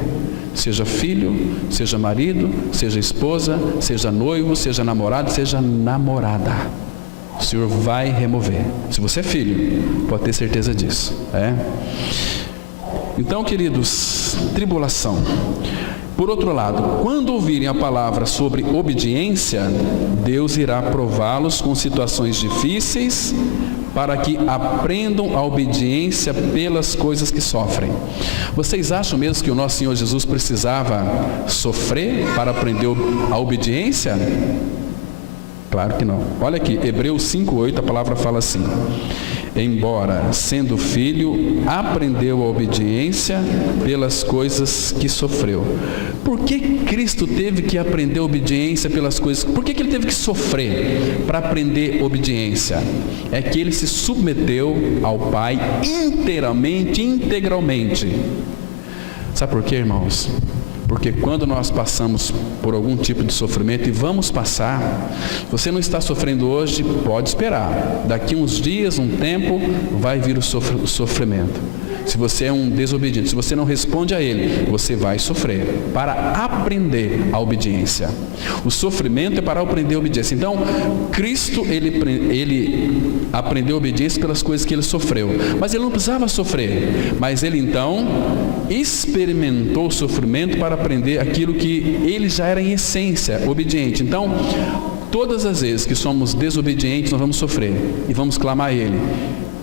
Seja filho, seja marido, seja esposa, seja noivo, seja namorado, seja namorada, o Senhor vai remover. Se você é filho, pode ter certeza disso. Então, queridos, tribulação. Por outro lado, quando ouvirem a palavra sobre obediência, Deus irá prová-los com situações difíceis, para que aprendam a obediência pelas coisas que sofrem. Vocês acham mesmo que o nosso Senhor Jesus precisava sofrer para aprender a obediência? Claro que não. Olha aqui, Hebreus 5,8, a palavra fala assim: embora sendo filho, aprendeu a obediência pelas coisas que sofreu. Por que Cristo teve que aprender a obediência pelas coisas? Por que Ele teve que sofrer para aprender obediência? É que Ele se submeteu ao Pai integralmente. Sabe por quê, irmãos? Porque quando nós passamos por algum tipo de sofrimento, e vamos passar, você não está sofrendo hoje, pode esperar. Daqui uns dias, um tempo, vai vir o sofrimento. Se você é um desobediente, se você não responde a Ele, você vai sofrer para aprender a obediência. O sofrimento é para aprender a obediência. Então, Cristo, ele aprendeu a obediência pelas coisas que Ele sofreu. Mas Ele não precisava sofrer. Mas Ele então experimentou o sofrimento para aprender aquilo que Ele já era em essência, obediente. Então, todas as vezes que somos desobedientes, nós vamos sofrer e vamos clamar a Ele.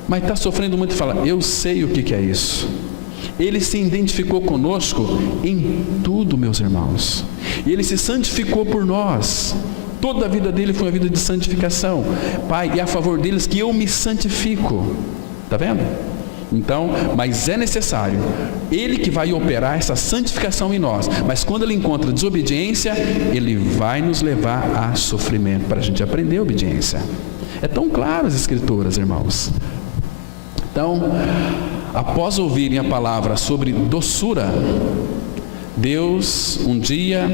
Mas está sofrendo muito e fala: eu sei o que é isso. Ele se identificou conosco em tudo, meus irmãos. E Ele se santificou por nós. Toda a vida dele foi uma vida de santificação. Pai, é a favor deles que eu me santifico. Está vendo? Então, mas é necessário Ele que vai operar essa santificação em nós. Mas quando Ele encontra desobediência, Ele vai nos levar a sofrimento para a gente aprender a obediência. É tão claro as Escrituras, irmãos. Então, após ouvirem a palavra sobre doçura, Deus um dia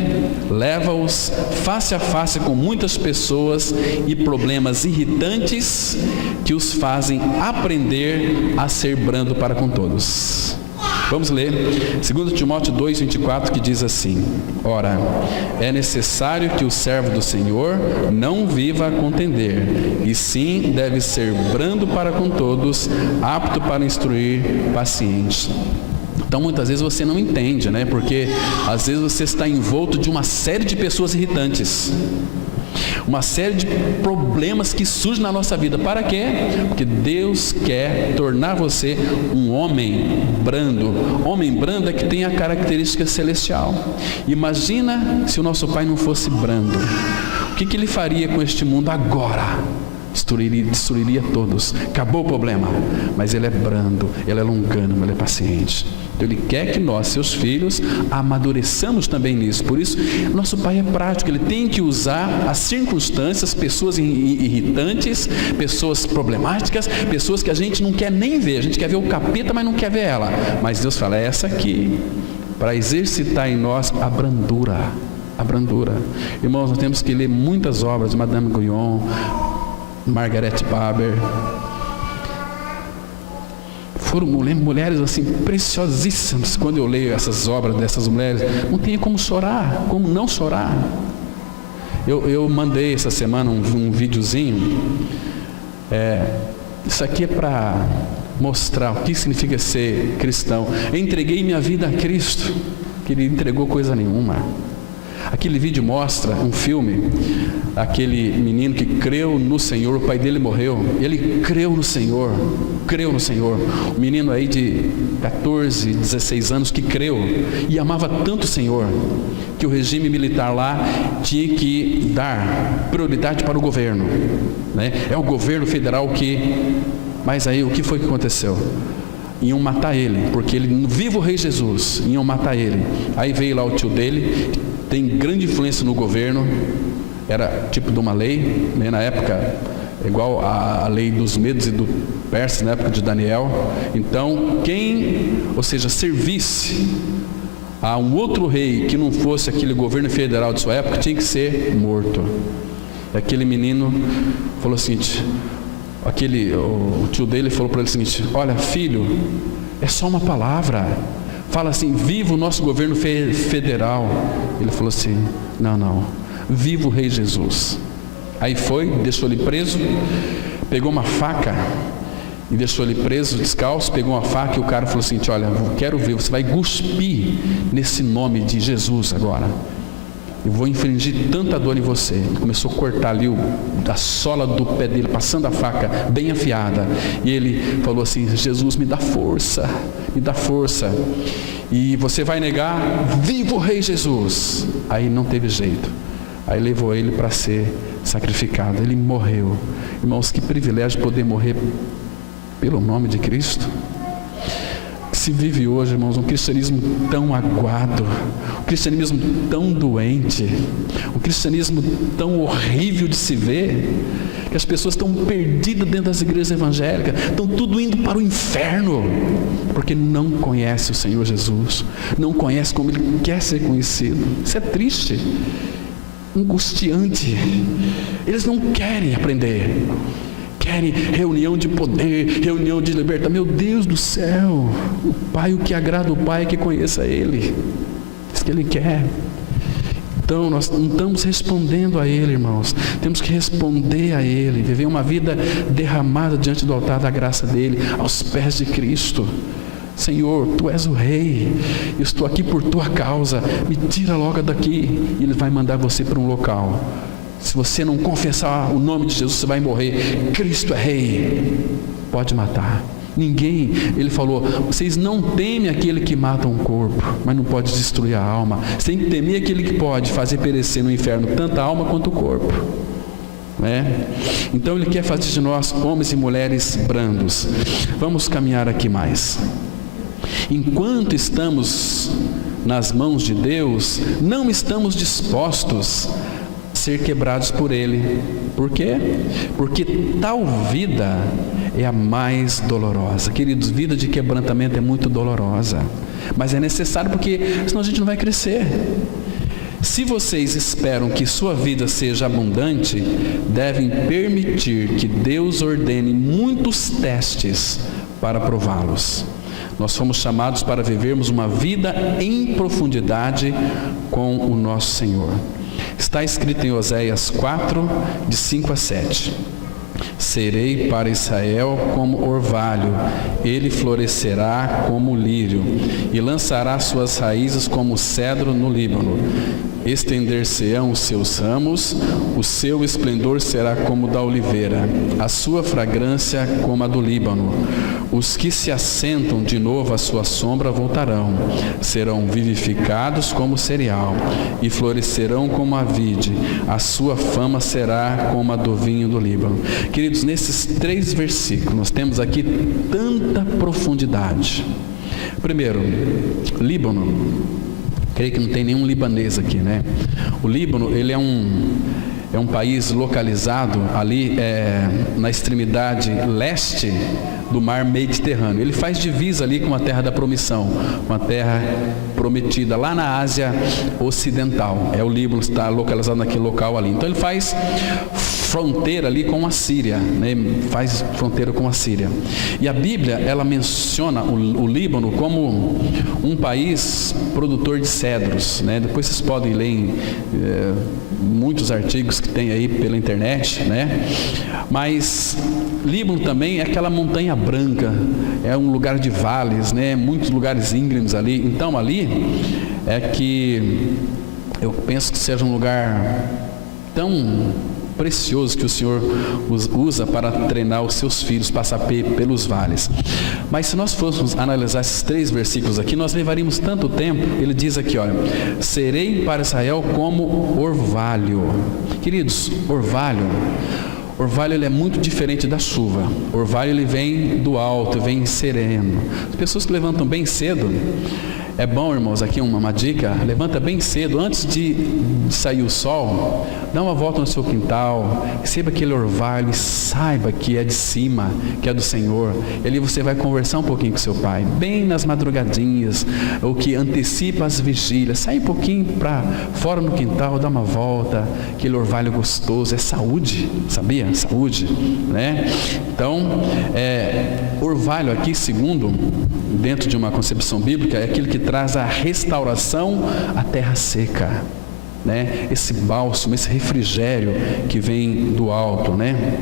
leva-os face a face com muitas pessoas e problemas irritantes que os fazem aprender a ser brando para com todos. Vamos ler 2 Timóteo 2,24, que diz assim: ora, é necessário que o servo do Senhor não viva a contender, e sim deve ser brando para com todos, apto para instruir, paciente. Então muitas vezes você não entende, né? Porque às vezes você está envolto de uma série de pessoas irritantes. Uma série de problemas que surgem na nossa vida. Para quê? Porque Deus quer tornar você um homem brando. Homem brando é que tem a característica celestial. Imagina se o nosso Pai não fosse brando. O que Ele faria com este mundo agora? Destruiria todos. Acabou o problema. Mas Ele é brando, Ele é longânimo, Ele é paciente. Então Ele quer que nós, seus filhos, amadureçamos também nisso. Por isso, nosso Pai é prático. Ele tem que usar as circunstâncias, pessoas irritantes, pessoas problemáticas, pessoas que a gente não quer nem ver. A gente quer ver o capeta, mas não quer ver ela. Mas Deus fala, é essa aqui, para exercitar em nós a brandura. A brandura. Irmãos, nós temos que ler muitas obras de Madame Guyon, Margaret Barber. Foram mulheres assim preciosíssimas. Quando eu leio essas obras dessas mulheres, não tinha como chorar, como não chorar. Eu mandei essa semana um videozinho. Isso aqui é para mostrar o que significa ser cristão. Eu entreguei minha vida a Cristo, que Ele entregou coisa nenhuma. Aquele vídeo mostra um filme, aquele menino que creu no Senhor, o pai dele morreu, ele creu no Senhor, o menino aí de 14, 16 anos que creu e amava tanto o Senhor, que o regime militar lá tinha que dar prioridade para o governo, né? É o governo federal que... Mas aí o que foi que aconteceu? Iam matar ele, porque ele, vivo o Rei Jesus, iam matar ele. Aí veio lá o tio dele, tem grande influência no governo, era tipo de uma lei, né, na época, igual a lei dos Medos e do Persas, na época de Daniel. Então, ou seja, servisse a um outro rei que não fosse aquele governo federal de sua época, tinha que ser morto. Aquele menino falou o seguinte, o tio dele falou para ele o seguinte, olha filho, é só uma palavra, fala assim, viva o nosso governo federal. Ele falou assim, não, viva o Rei Jesus. Aí foi, deixou ele preso, pegou uma faca e deixou ele preso, descalço, pegou uma faca e o cara falou assim, olha, eu quero ver, você vai cuspir nesse nome de Jesus agora. Eu vou infligir tanta dor em você. Ele começou a cortar ali a sola do pé dele, passando a faca bem afiada. E ele falou assim, Jesus, me dá força, e você vai negar, viva o Rei Jesus. Aí não teve jeito. Aí levou ele para ser sacrificado. Ele morreu. Irmãos, que privilégio poder morrer pelo nome de Cristo. Se vive hoje, irmãos, um cristianismo tão aguado, um cristianismo tão doente, um cristianismo tão horrível de se ver, que as pessoas estão perdidas dentro das igrejas evangélicas, estão tudo indo para o inferno, porque não conhece o Senhor Jesus, não conhece como Ele quer ser conhecido. Isso é triste, angustiante. Eles não querem aprender, querem reunião de poder, reunião de libertação. Meu Deus do céu, o que agrada o Pai é que conheça Ele. Isso que Ele quer. Então nós não estamos respondendo a Ele, irmãos. Temos que responder a Ele, viver uma vida derramada diante do altar da graça dEle, aos pés de Cristo. Senhor, Tu és o Rei, eu estou aqui por Tua causa, me tira logo daqui. E Ele vai mandar você para um local. Se você não confessar o nome de Jesus, você vai morrer. Cristo é Rei. Pode matar. Ninguém, Ele falou, vocês não temem aquele que mata um corpo, mas não pode destruir a alma. Você tem que temer aquele que pode fazer perecer no inferno tanto a alma quanto o corpo, né? Então Ele quer fazer de nós homens e mulheres brandos. Vamos caminhar aqui mais. Enquanto estamos nas mãos de Deus, não estamos dispostos ser quebrados por Ele. Por quê? Porque tal vida é a mais dolorosa. Queridos, vida de quebrantamento é muito dolorosa, mas é necessário, porque senão a gente não vai crescer. Se vocês esperam que sua vida seja abundante, devem permitir que Deus ordene muitos testes para prová-los. Nós fomos chamados para vivermos uma vida em profundidade com o nosso Senhor. Está escrito em Oséias 4, de 5 a 7. Serei para Israel como orvalho, ele florescerá como lírio, e lançará suas raízes como cedro no Líbano. Estender-se-ão os seus ramos, o seu esplendor será como o da oliveira, a sua fragrância como a do Líbano. Os que se assentam de novo à sua sombra voltarão, serão vivificados como cereal, e florescerão como a vide, a sua fama será como a do vinho do Líbano. Queridos, nesses 3 versículos, nós temos aqui tanta profundidade. Primeiro, Líbano. Creio que não tem nenhum libanês aqui, né? O Líbano, ele é um país localizado ali na extremidade leste do mar Mediterrâneo. Ele faz divisa ali com a terra da promissão, com a terra prometida lá na Ásia Ocidental. O Líbano está localizado naquele local ali. Então ele faz fronteira ali com a Síria, né? Faz fronteira com a Síria. E a Bíblia, ela menciona o Líbano como um país produtor de cedros, né? Depois vocês podem ler em muitos artigos que tem aí pela internet, né? Mas Líbano também é aquela montanha branca, é um lugar de vales, né? Muitos lugares íngremes ali. Então ali é que eu penso que seja um lugar tão precioso que o Senhor usa para treinar os seus filhos, passar pelos vales. Mas se nós fôssemos analisar esses 3 versículos aqui, nós levaríamos tanto tempo. Ele diz aqui, olha, serei para Israel como orvalho. Queridos, orvalho ele é muito diferente da chuva. Orvalho ele vem do alto, vem sereno. As pessoas que levantam bem cedo, é bom, irmãos, aqui uma dica, levanta bem cedo, antes de sair o sol, dá uma volta no seu quintal, receba aquele orvalho e saiba que é de cima, que é do Senhor. E ali você vai conversar um pouquinho com seu pai, bem nas madrugadinhas, o que antecipa as vigílias, sai um pouquinho para fora no quintal, dá uma volta, aquele orvalho gostoso, é saúde, sabia? Saúde, né? Então, orvalho aqui, segundo, dentro de uma concepção bíblica, é aquilo que traz a restauração à terra seca, né? Esse bálsamo, esse refrigério que vem do alto, né?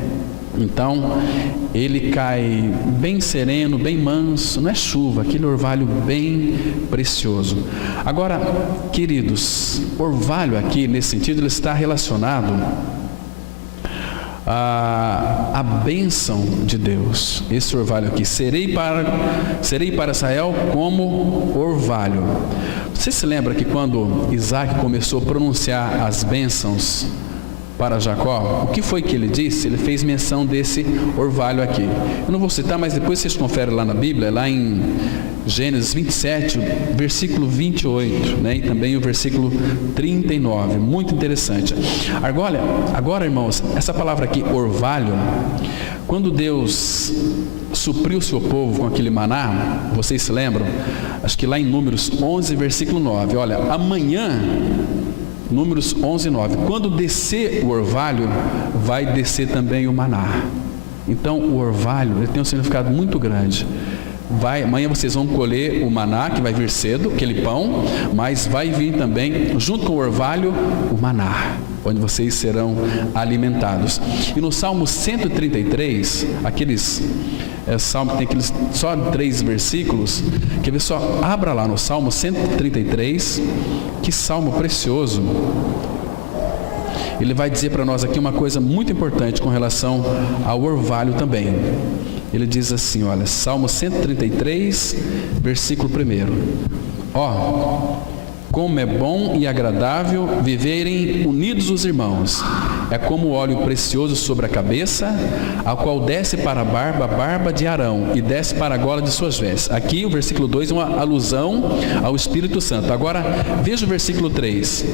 Então, ele cai bem sereno, bem manso, não é chuva, aquele orvalho bem precioso. Agora, queridos, orvalho aqui, nesse sentido, ele está relacionado a bênção de Deus. Esse orvalho aqui, serei para Israel como orvalho. Você se lembra que quando Isaac começou a pronunciar as bênçãos para Jacó, o que foi que ele disse? Ele fez menção desse orvalho aqui. Eu não vou citar, mas depois vocês conferem lá na Bíblia, lá em Gênesis 27, versículo 28, né? E também o versículo 39, muito interessante. Agora, irmãos, essa palavra aqui, orvalho, quando Deus supriu o seu povo com aquele maná, vocês se lembram? Acho que lá em Números 11, versículo 9, olha, amanhã, Números 11, 9, quando descer o orvalho, vai descer também o maná. Então, o orvalho, ele tem um significado muito grande. Amanhã vocês vão colher o maná, que vai vir cedo, aquele pão, mas vai vir também, junto com o orvalho, o maná, onde vocês serão alimentados. E no Salmo 133, Salmo tem aqueles só 3 versículos, quer ver só, abra lá no Salmo 133, que salmo precioso. Ele vai dizer para nós aqui uma coisa muito importante com relação ao orvalho também. Ele diz assim, olha, Salmo 133, versículo 1. Como é bom e agradável viverem unidos os irmãos. É como óleo precioso sobre a cabeça, a qual desce para a barba de Arão, e desce para a gola de suas vestes. Aqui o versículo 2 é uma alusão ao Espírito Santo. Agora, veja o versículo 3.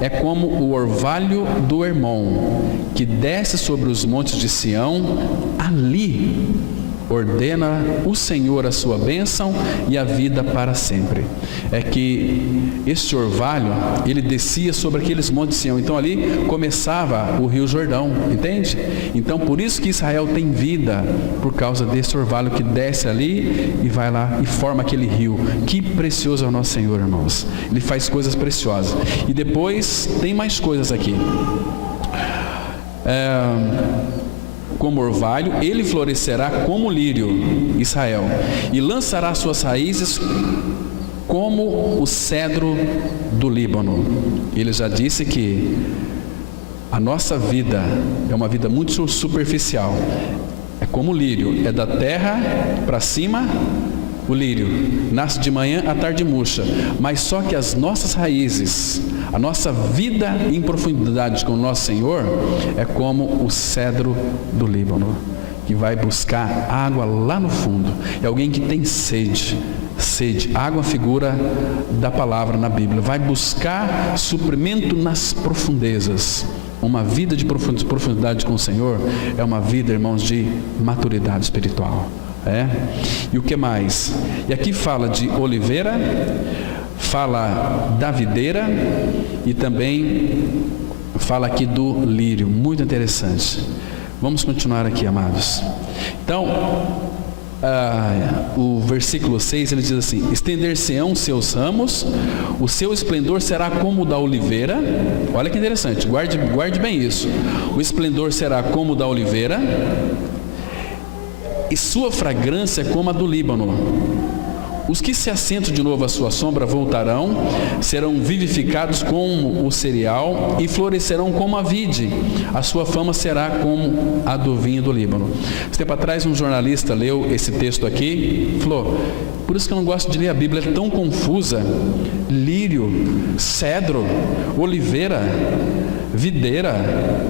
É como o orvalho do Hermon, que desce sobre os montes de Sião, ali ordena o Senhor a sua bênção e a vida para sempre. É que este orvalho, ele descia sobre aqueles montes de Sião. Então ali começava o rio Jordão, entende? Então por isso que Israel tem vida, por causa desse orvalho que desce ali e vai lá e forma aquele rio. Que precioso é o nosso Senhor, irmãos. Ele faz coisas preciosas. E depois tem mais coisas aqui. como orvalho, ele florescerá como lírio, Israel, e lançará suas raízes como o cedro do Líbano. Ele já disse que a nossa vida é uma vida muito superficial. É como o lírio, é da terra para cima o lírio. Nasce de manhã, à tarde murcha. Mas só que as nossas raízes, a nossa vida em profundidade com o nosso Senhor, é como o cedro do Líbano, que vai buscar água lá no fundo. É alguém que tem sede. Água figura da palavra na Bíblia. Vai buscar suprimento nas profundezas. Uma vida de profundidade com o Senhor é uma vida, irmãos, de maturidade espiritual. E o que mais? E aqui fala de oliveira, fala da videira e também fala aqui do lírio. Muito interessante. Vamos continuar aqui, amados. Então, o versículo 6, ele diz assim: estender-se-ão seus ramos, o seu esplendor será como o da oliveira. Olha que interessante, guarde bem isso. O esplendor será como o da oliveira, e sua fragrância como a do Líbano. Os que se assentam de novo à sua sombra voltarão, serão vivificados como o cereal e florescerão como a vide. A sua fama será como a do vinho do Líbano. Um tempo atrás um jornalista leu esse texto aqui e falou: por isso que eu não gosto de ler a Bíblia, é tão confusa. Lírio, cedro, oliveira, videira.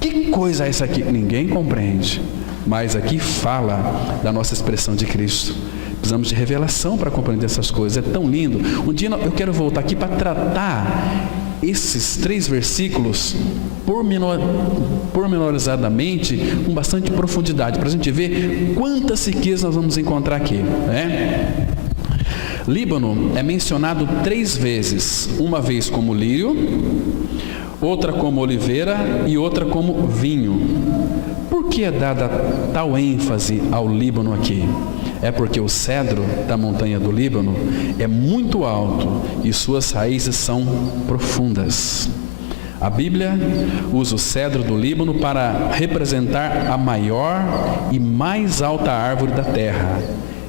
Que coisa é essa aqui? Ninguém compreende. Mas aqui fala da nossa expressão de Cristo. Precisamos de revelação para compreender essas coisas. É tão lindo. Um dia eu quero voltar aqui para tratar esses 3 versículos pormenorizadamente, com bastante profundidade, para a gente ver quantas riquezas nós vamos encontrar aqui, Líbano é mencionado 3 vezes. Uma vez como lírio, outra como oliveira e outra como vinho. Por que é dada tal ênfase ao Líbano aqui? É porque o cedro da montanha do Líbano é muito alto e suas raízes são profundas. A Bíblia usa o cedro do Líbano para representar a maior e mais alta árvore da terra.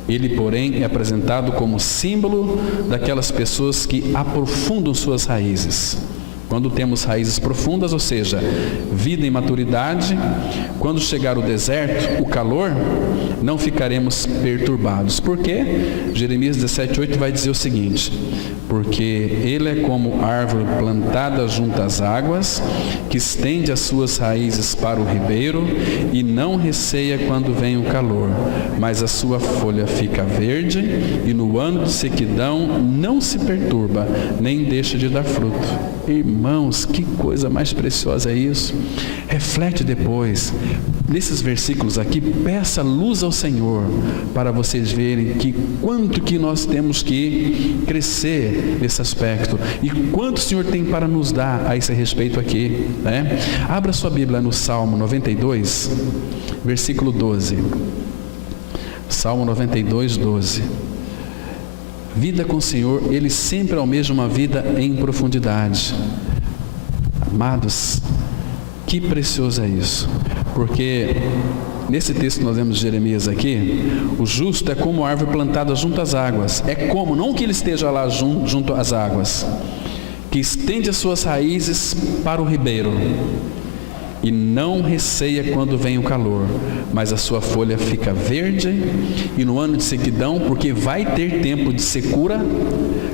Ele, porém, é apresentado como símbolo daquelas pessoas que aprofundam suas raízes. Quando temos raízes profundas, ou seja, vida e maturidade, quando chegar o deserto, o calor, não ficaremos perturbados. Por quê? Jeremias 17:8 vai dizer o seguinte: porque ele é como árvore plantada junto às águas, que estende as suas raízes para o ribeiro e não receia quando vem o calor, mas a sua folha fica verde e no ano de sequidão não se perturba, nem deixa de dar fruto. Irmãos, que coisa mais preciosa é isso. Reflete depois nesses versículos aqui, peça luz ao Senhor para vocês verem que quanto que nós temos que crescer nesse aspecto e quanto o Senhor tem para nos dar a esse respeito aqui, Abra sua Bíblia no Salmo 92, versículo 12. Salmo 92, 12. Vida com o Senhor, Ele sempre almeja uma vida em profundidade. Amados, que precioso é isso, porque nesse texto que nós vemos de Jeremias aqui, o justo é como árvore plantada junto às águas. É como, não que ele esteja lá junto às águas, que estende as suas raízes para o ribeiro e não receia quando vem o calor, mas a sua folha fica verde e no ano de sequidão, porque vai ter tempo de secura,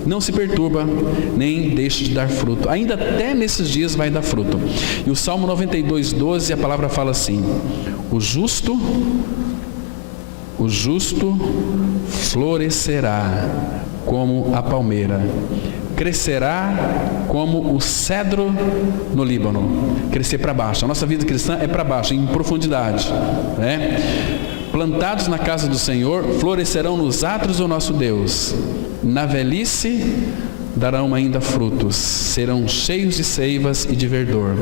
não se perturba, nem deixa de dar fruto. Ainda até nesses dias vai dar fruto. E o Salmo 92, 12, a palavra fala assim: o justo florescerá como a palmeira, crescerá como o cedro no Líbano. Crescer para baixo. A nossa vida cristã é para baixo, em profundidade, Plantados na casa do Senhor, florescerão nos átrios do nosso Deus. Na velhice darão ainda frutos, serão cheios de seivas e de verdor,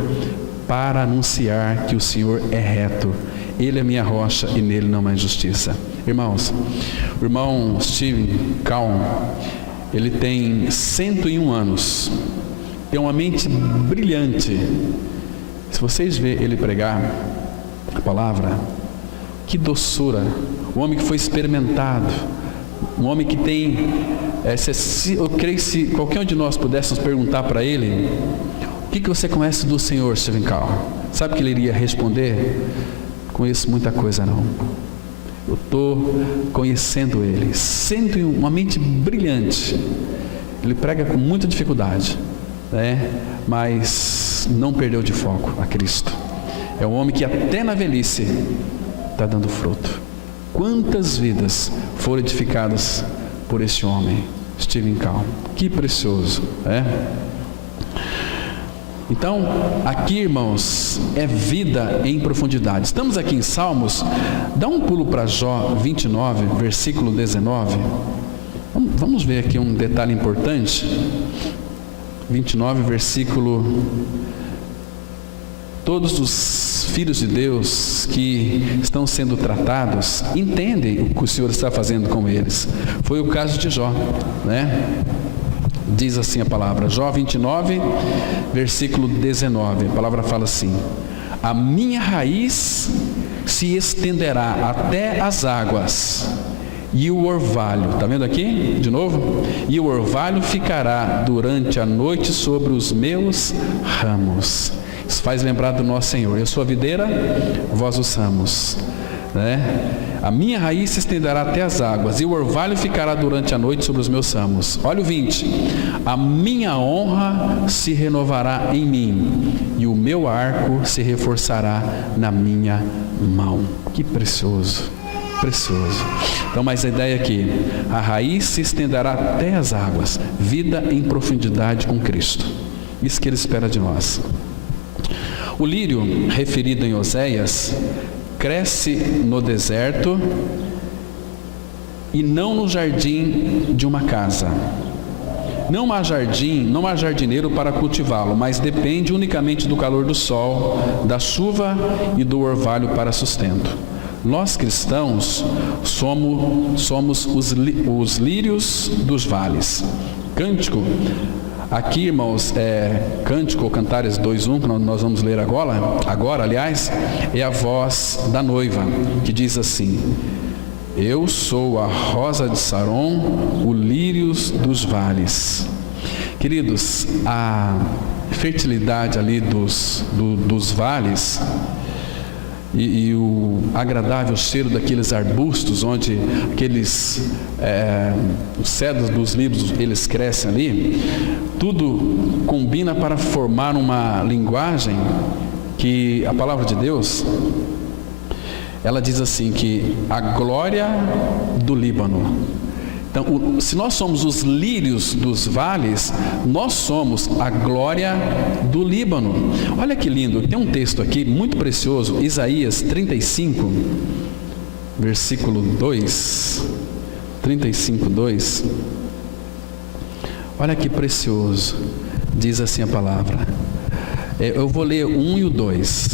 para anunciar que o Senhor é reto. Ele é minha rocha e nele não há injustiça. Irmãos, o irmão Steve Calm, ele tem 101 anos, tem uma mente brilhante. Se vocês verem ele pregar, a palavra. Que doçura, um homem que foi experimentado, um homem que tem, eu creio que se qualquer um de nós pudéssemos perguntar para ele, o que você conhece do Senhor, Stephen Carl? Sabe o que ele iria responder? Conheço muita coisa não. Eu estou conhecendo Ele, sendo uma mente brilhante. Ele prega com muita dificuldade, né? Mas não perdeu de foco a Cristo. É um homem que até na velhice está dando fruto. Quantas vidas foram edificadas por esse homem, Stephen Carl? Que precioso, né? Então, aqui, irmãos, é vida em profundidade. Estamos aqui em Salmos. Dá um pulo para Jó 29, versículo 19. Vamos ver aqui um detalhe importante. 29, versículo. Todos os filhos de Deus que estão sendo tratados entendem o que o Senhor está fazendo com eles. Foi o caso de Jó, né? Diz assim a palavra, Jó 29, versículo 19, a palavra fala assim: a minha raiz se estenderá até as águas, e o orvalho, está vendo aqui, de novo? E o orvalho ficará durante a noite sobre os meus ramos. Isso faz lembrar do nosso Senhor: eu sou a videira, vós os ramos, né? A minha raiz se estenderá até as águas, e o orvalho ficará durante a noite sobre os meus ramos. Olha o 20: a minha honra se renovará em mim, e o meu arco se reforçará na minha mão. Que precioso, precioso. Então, mas a ideia aqui: a raiz se estenderá até as águas, vida em profundidade com Cristo. Isso que Ele espera de nós. O lírio, referido em Oséias, cresce no deserto e não no jardim de uma casa. Não há jardim, não há jardineiro para cultivá-lo, mas depende unicamente do calor do sol, da chuva e do orvalho para sustento. Nós cristãos somos os lírios dos vales. Cântico. Aqui, irmãos, Cântico, Cantares 2:1, que nós vamos ler agora, aliás, é a voz da noiva, que diz assim: eu sou a rosa de Saron, o lírio dos vales. Queridos, a fertilidade ali dos vales e o agradável cheiro daqueles arbustos, onde os cedros dos livros, eles crescem ali, tudo combina para formar uma linguagem que a palavra de Deus, ela diz assim, que a glória do Líbano. Então, se nós somos os lírios dos vales, nós somos a glória do Líbano. Olha que lindo, tem um texto aqui muito precioso, Isaías 35, versículo 2, 35:2. Olha que precioso, diz assim a palavra. Eu vou ler 1 e o 2.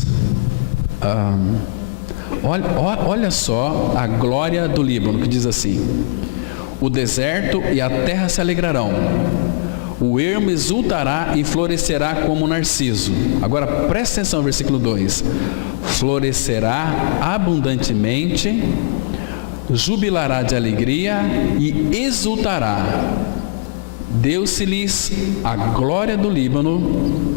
Olha só a glória do Líbano, que diz assim: o deserto e a terra se alegrarão, o ermo exultará e florescerá como o narciso. Agora presta atenção no versículo 2: florescerá abundantemente, jubilará de alegria e exultará. Deu-se-lhes a glória do Líbano,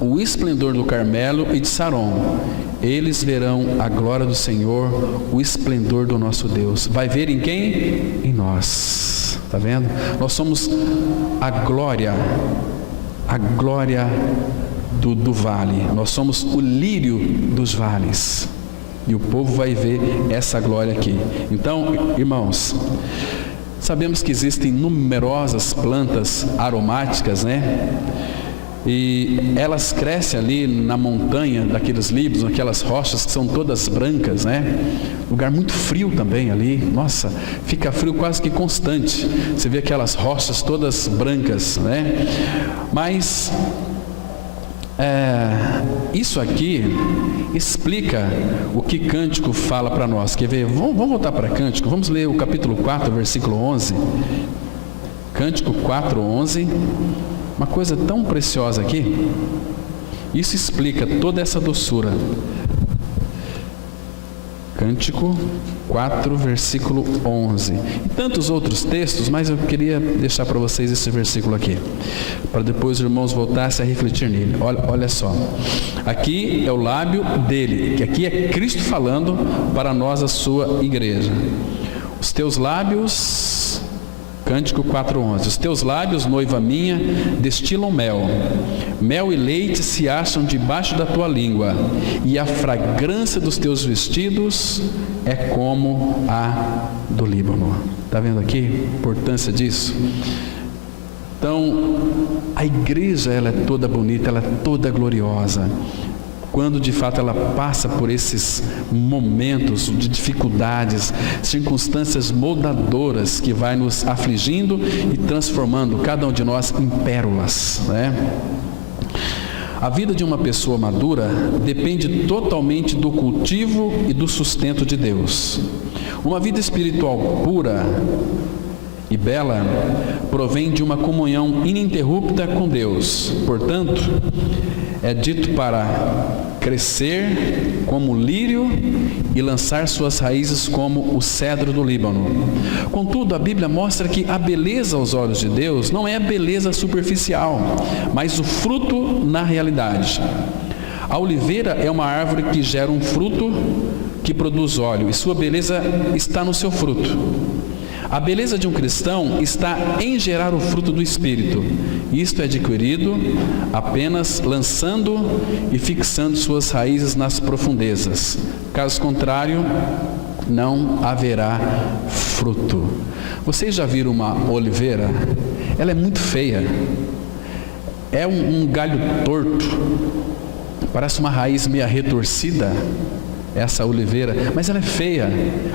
o esplendor do Carmelo e de Saron. Eles verão a glória do Senhor, o esplendor do nosso Deus. Vai ver em quem? Em nós. Está vendo? Nós somos a glória do vale. Nós somos o lírio dos vales. E o povo vai ver essa glória aqui. Então, irmãos, sabemos que existem numerosas plantas aromáticas, né? E elas crescem ali na montanha daqueles Líbanos, aquelas rochas que são todas brancas, né? Lugar muito frio também ali. Nossa, fica frio quase que constante. Você vê aquelas rochas todas brancas, né? Mas isso aqui explica o que Cântico fala para nós. Quer ver? Vamos voltar para Cântico. Vamos ler o capítulo 4, versículo 11. Cântico 4:11. Uma coisa tão preciosa aqui. Isso explica toda essa doçura. Cântico 4, versículo 11. E tantos outros textos, mas eu queria deixar para vocês esse versículo aqui, para depois os irmãos voltassem a refletir nele. Olha só, aqui é o lábio dele, que aqui é Cristo falando para nós, a sua igreja. Os teus lábios, Cântico 4:11, os teus lábios, noiva minha, destilam mel. Mel e leite se acham debaixo da tua língua, e a fragrância dos teus vestidos é como a do Líbano. Está vendo aqui a importância disso? Então, a igreja, ela é toda bonita, ela é toda gloriosa, quando de fato ela passa por esses momentos de dificuldades, circunstâncias moldadoras que vai nos afligindo e transformando cada um de nós em pérolas, né? A vida de uma pessoa madura depende totalmente do cultivo e do sustento de Deus. Uma vida espiritual pura e bela provém de uma comunhão ininterrupta com Deus. Portanto, é dito para crescer como o lírio e lançar suas raízes como o cedro do Líbano. Contudo, a Bíblia mostra que a beleza aos olhos de Deus não é a beleza superficial, mas o fruto na realidade. A oliveira é uma árvore que gera um fruto que produz óleo, e sua beleza está no seu fruto. A beleza de um cristão está em gerar o fruto do Espírito. Isto é adquirido apenas lançando e fixando suas raízes nas profundezas. Caso contrário, não haverá fruto. Vocês já viram uma oliveira? Ela é muito feia. É um galho torto. Parece uma raiz meio retorcida. Essa oliveira, mas ela é feia,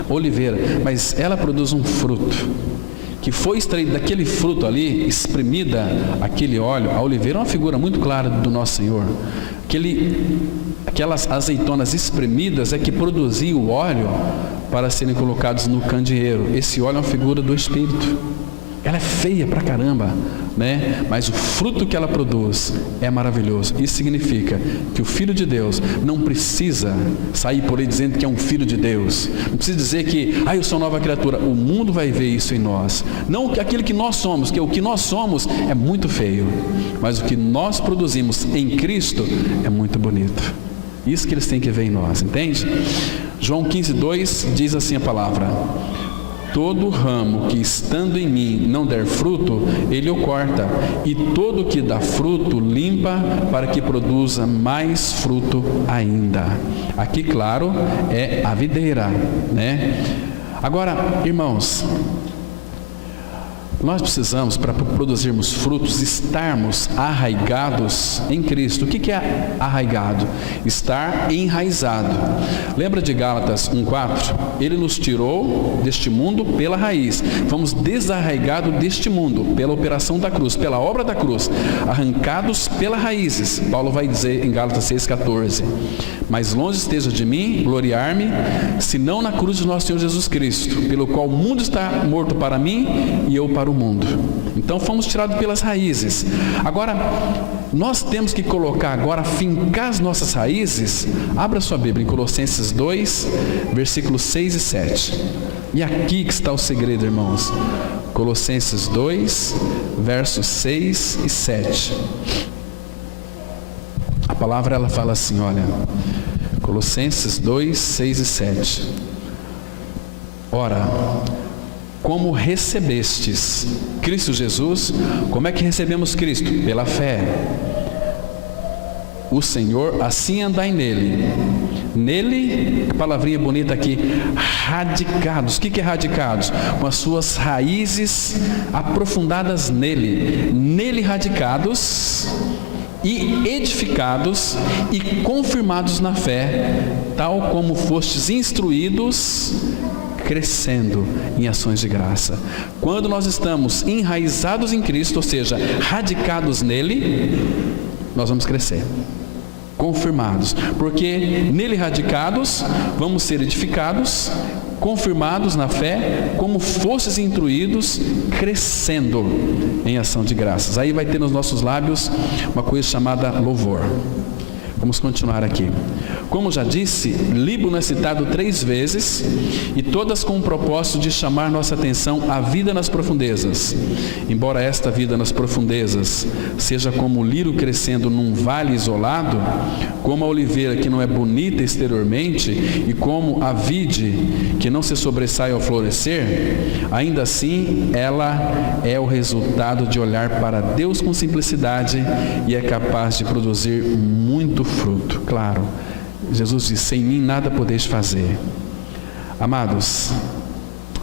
oliveira, mas ela produz um fruto, que foi extraído daquele fruto ali, espremida aquele óleo. A oliveira é uma figura muito clara do nosso Senhor. Aquelas azeitonas espremidas é que produziam o óleo para serem colocados no candeeiro. Esse óleo é uma figura do Espírito. Ela é feia pra caramba, né? Mas o fruto que ela produz é maravilhoso. Isso significa que o Filho de Deus não precisa sair por aí dizendo que é um Filho de Deus. Não precisa dizer que, eu sou nova criatura. O mundo vai ver isso em nós. Não aquilo que nós somos, que o que nós somos é muito feio. Mas o que nós produzimos em Cristo é muito bonito. Isso que eles têm que ver em nós, entende? João 15:2 diz assim a palavra: todo ramo que estando em mim não der fruto, ele o corta, e todo que dá fruto limpa, para que produza mais fruto ainda. Aqui, claro, é a videira, né? Agora, irmãos, nós precisamos, para produzirmos frutos, estarmos arraigados em Cristo. O que é arraigado? Estar enraizado. Lembra de Gálatas 1:4? Ele nos tirou deste mundo pela raiz. Fomos desarraigados deste mundo pela operação da cruz, pela obra da cruz, arrancados pelas raízes. Paulo vai dizer em Gálatas 6:14: mas longe esteja de mim gloriar-me, senão na cruz de nosso Senhor Jesus Cristo, pelo qual o mundo está morto para mim e eu para o mundo. Então fomos tirados pelas raízes. Agora, nós temos que colocar agora, fincar as nossas raízes. Abra sua Bíblia em Colossenses 2, versículos 6 e 7. E aqui que está o segredo, irmãos. Colossenses 2, versos 6 e 7. A palavra, ela fala assim, olha, Colossenses 2, 6 e 7. Ora, como recebestes Cristo Jesus, como é que recebemos Cristo? Pela fé. O Senhor, assim andai nele. Nele, que palavrinha bonita aqui, radicados. O que é radicados? Com as suas raízes aprofundadas nele. Nele radicados e edificados e confirmados na fé, tal como fostes instruídos, crescendo em ações de graça. Quando nós estamos enraizados em Cristo, ou seja, radicados nele, nós vamos crescer, confirmados, porque nele radicados, vamos ser edificados, confirmados na fé, como fostes instruídos, crescendo em ação de graças. Aí vai ter nos nossos lábios uma coisa chamada louvor. Vamos continuar aqui. Como já disse, Líbano é citado 3 vezes e todas com o propósito de chamar nossa atenção à vida nas profundezas. Embora esta vida nas profundezas seja como o lírio crescendo num vale isolado, como a oliveira que não é bonita exteriormente e como a vide que não se sobressai ao florescer, ainda assim ela é o resultado de olhar para Deus com simplicidade e é capaz de produzir muito fruto. Claro, Jesus disse: sem mim nada podeis fazer. Amados,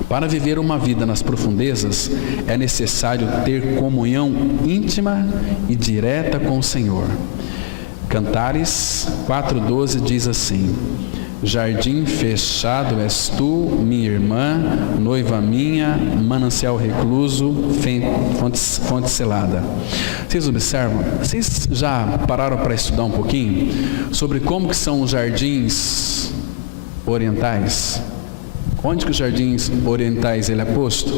para viver uma vida nas profundezas é necessário ter comunhão íntima e direta com o Senhor. Cantares 4:12 diz assim: jardim fechado és tu, minha irmã, noiva minha, manancial recluso, fonte selada. Vocês observam? Vocês já pararam para estudar um pouquinho sobre como que são os jardins orientais? Onde que os jardins orientais ele é posto?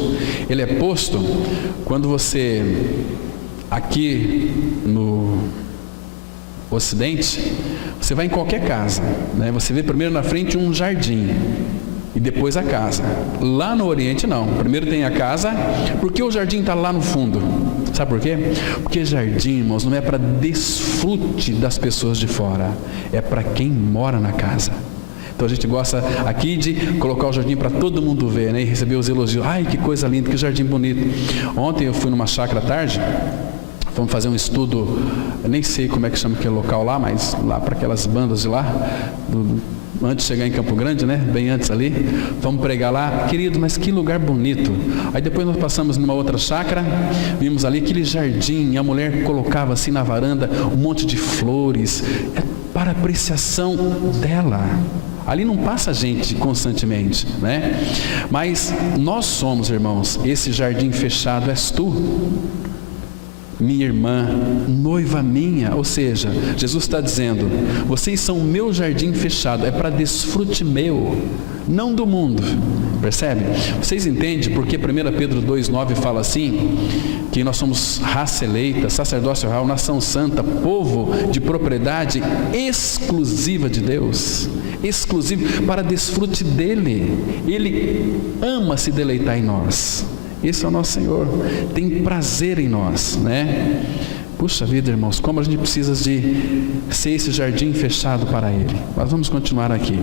Ele é posto quando você, aqui no Ocidente, você vai em qualquer casa, né? Você vê primeiro na frente um jardim e depois a casa. Lá no Oriente não, primeiro tem a casa, porque o jardim está lá no fundo. Sabe por quê? Porque jardim, irmãos, não é para desfrute das pessoas de fora, é para quem mora na casa. Então a gente gosta aqui de colocar o jardim para todo mundo ver, né? E receber os elogios. Ai, que coisa linda, que jardim bonito. Ontem eu fui numa chácara à tarde, fomos fazer um estudo, eu nem sei como é que chama aquele local lá, mas lá para aquelas bandas de lá, antes de chegar em Campo Grande, né? Bem antes ali, vamos pregar lá. Querido, mas que lugar bonito. Aí depois nós passamos numa outra chácara, vimos ali aquele jardim, e a mulher colocava assim na varanda um monte de flores, para apreciação dela. Ali não passa gente constantemente, né? Mas nós somos, irmãos, esse jardim fechado és tu, minha irmã, noiva minha. Ou seja, Jesus está dizendo: vocês são meu jardim fechado, é para desfrute meu, não do mundo. Percebe? Vocês entendem porque 1 Pedro 2,9 fala assim, que nós somos raça eleita, sacerdócio real, nação santa, povo de propriedade exclusiva de Deus, exclusivo para desfrute dele. Ele ama se deleitar em nós. Esse é o nosso Senhor, tem prazer em nós, né? Puxa vida, irmãos, como a gente precisa de ser esse jardim fechado para Ele. Mas vamos continuar aqui.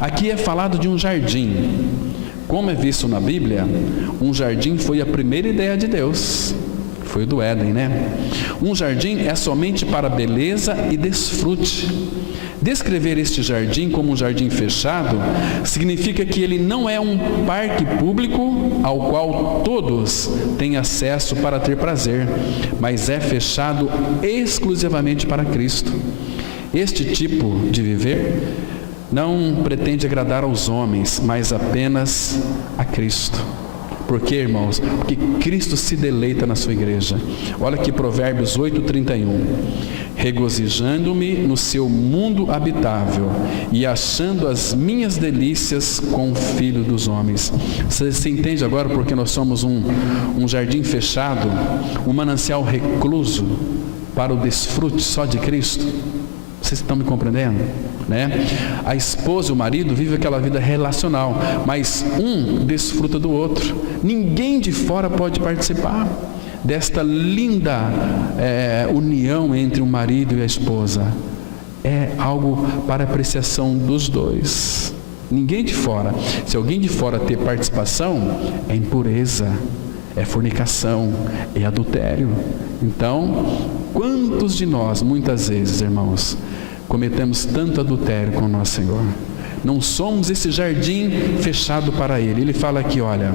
Aqui é falado de um jardim. Como é visto na Bíblia, um jardim foi a primeira ideia de Deus. Foi do Éden, né? Um jardim é somente para beleza e desfrute. Descrever este jardim como um jardim fechado significa que ele não é um parque público ao qual todos têm acesso para ter prazer, mas é fechado exclusivamente para Cristo. Este tipo de viver não pretende agradar aos homens, mas apenas a Cristo. Por quê, irmãos? Porque Cristo se deleita na sua igreja. Olha aqui Provérbios 8:31. Regozijando-me no seu mundo habitável e achando as minhas delícias com o Filho dos homens. Você entende agora porque nós somos um jardim fechado, um manancial recluso para o desfrute só de Cristo? Vocês estão me compreendendo? Né? A esposa e o marido vivem aquela vida relacional, mas um desfruta do outro. Ninguém de fora pode participar desta linda união entre o marido e a esposa. É algo para apreciação dos dois. Ninguém de fora. Se alguém de fora ter participação, é impureza, é fornicação, é adultério. Então, quantos de nós, muitas vezes, irmãos, cometemos tanto adultério com o nosso Senhor? Não somos esse jardim fechado para Ele. Ele fala aqui, olha,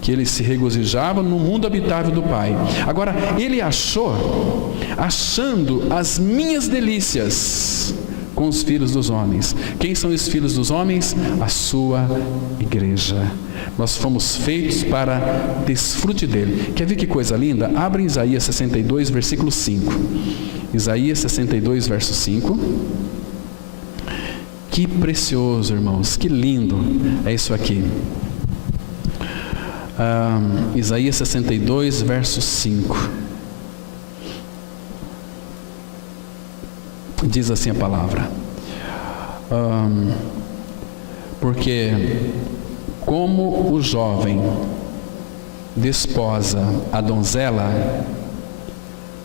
que ele se regozijava no mundo habitável do Pai. Agora, ele achando as minhas delícias com os filhos dos homens. Quem são os filhos dos homens? A sua igreja. Nós fomos feitos para desfrute dele. Quer ver que coisa linda? Abre Isaías 62, versículo 5. Isaías 62, verso 5. Que precioso, irmãos, que lindo é isso aqui. Isaías 62, verso 5. Diz assim a palavra: porque como o jovem desposa a donzela,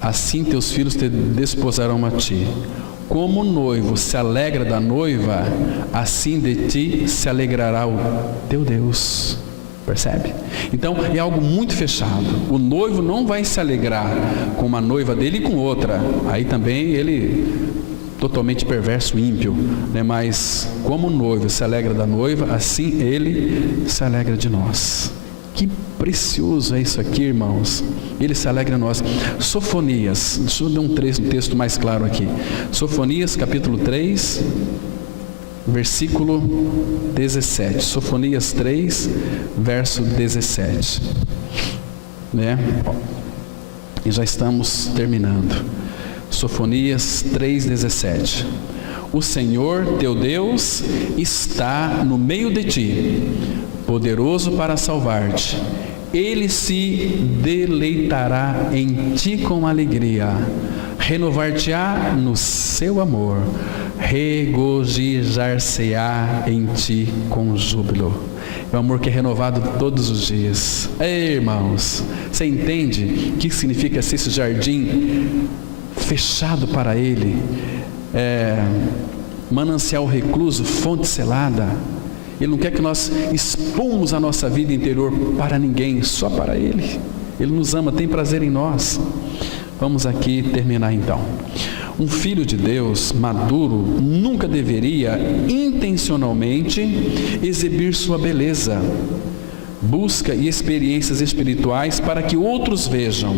assim teus filhos te desposarão a ti. Como o noivo se alegra da noiva, assim de ti se alegrará o teu Deus. Percebe? Então é algo muito fechado. O noivo não vai se alegrar com uma noiva dele e com outra. Aí também ele totalmente perverso, ímpio, né? Mas como o noivo se alegra da noiva, assim ele se alegra de nós. Que precioso é isso aqui, irmãos. Ele se alegra em nós. Sofonias, deixa eu dar um texto mais claro aqui. Sofonias capítulo 3, versículo 17. Sofonias 3, verso 17. Né? E já estamos terminando. Sofonias 3,17. O Senhor teu Deus está no meio de ti, poderoso para salvar-te. Ele se deleitará em ti com alegria, renovar-te-á no seu amor, regozijar-se-á em ti com júbilo. É um amor que é renovado todos os dias. Ei, irmãos, você entende o que significa ser esse jardim fechado para Ele, manancial recluso, fonte selada? Ele não quer que nós expomos a nossa vida interior para ninguém, só para Ele. Ele nos ama, tem prazer em nós. Vamos aqui terminar então. Um filho de Deus maduro nunca deveria intencionalmente exibir sua beleza, busca e experiências espirituais para que outros vejam.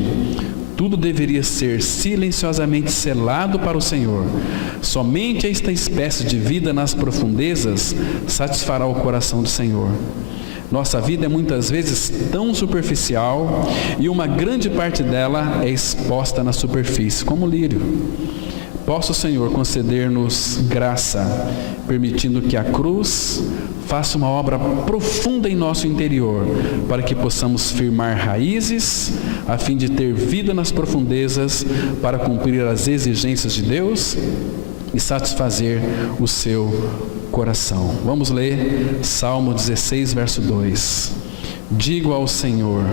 Tudo deveria ser silenciosamente selado para o Senhor. Somente esta espécie de vida nas profundezas satisfará o coração do Senhor. Nossa vida é muitas vezes tão superficial e uma grande parte dela é exposta na superfície, como o lírio. Possa o Senhor conceder-nos graça, permitindo que a cruz faça uma obra profunda em nosso interior, para que possamos firmar raízes, a fim de ter vida nas profundezas, para cumprir as exigências de Deus e satisfazer o seu coração. Vamos ler Salmo 16, verso 2. Digo ao Senhor: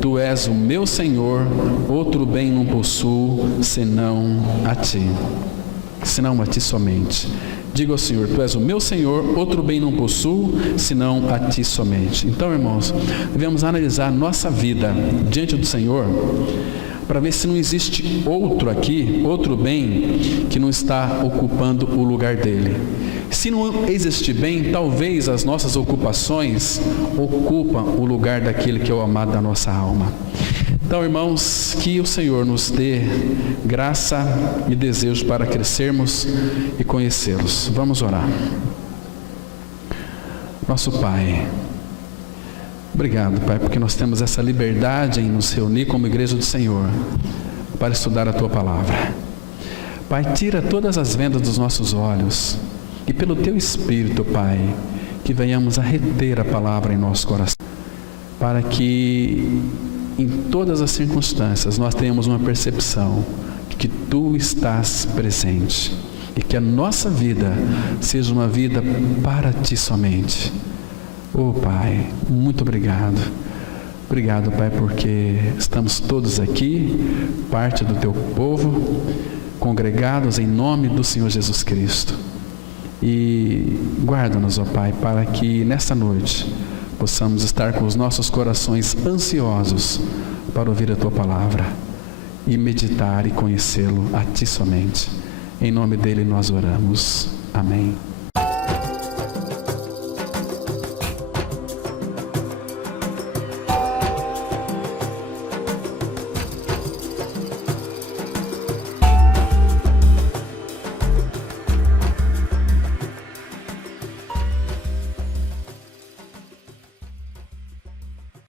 Tu és o meu Senhor, outro bem não possuo, senão a Ti. Senão a Ti somente. Digo ao Senhor: Tu és o meu Senhor, outro bem não possuo, senão a Ti somente. Então, irmãos, devemos analisar nossa vida diante do Senhor, para ver se não existe outro aqui, outro bem, que não está ocupando o lugar dele. Se não existir bem, talvez as nossas ocupações ocupam o lugar daquele que é o amado da nossa alma. Então, irmãos, que o Senhor nos dê graça e desejo para crescermos e conhecê-los. Vamos orar. Nosso Pai, obrigado, Pai, porque nós temos essa liberdade em nos reunir como igreja do Senhor para estudar a Tua palavra. Pai, tira todas as vendas dos nossos olhos e pelo Teu Espírito, Pai, que venhamos a reter a palavra em nosso coração, para que em todas as circunstâncias nós tenhamos uma percepção de que Tu estás presente e que a nossa vida seja uma vida para Ti somente. Oh, Pai, muito obrigado. Obrigado, Pai, porque estamos todos aqui, parte do Teu povo, congregados em nome do Senhor Jesus Cristo. E guarda-nos, ó Pai, para que nessa noite possamos estar com os nossos corações ansiosos para ouvir a Tua palavra e meditar e conhecê-lo a Ti somente. Em nome dele nós oramos. Amém.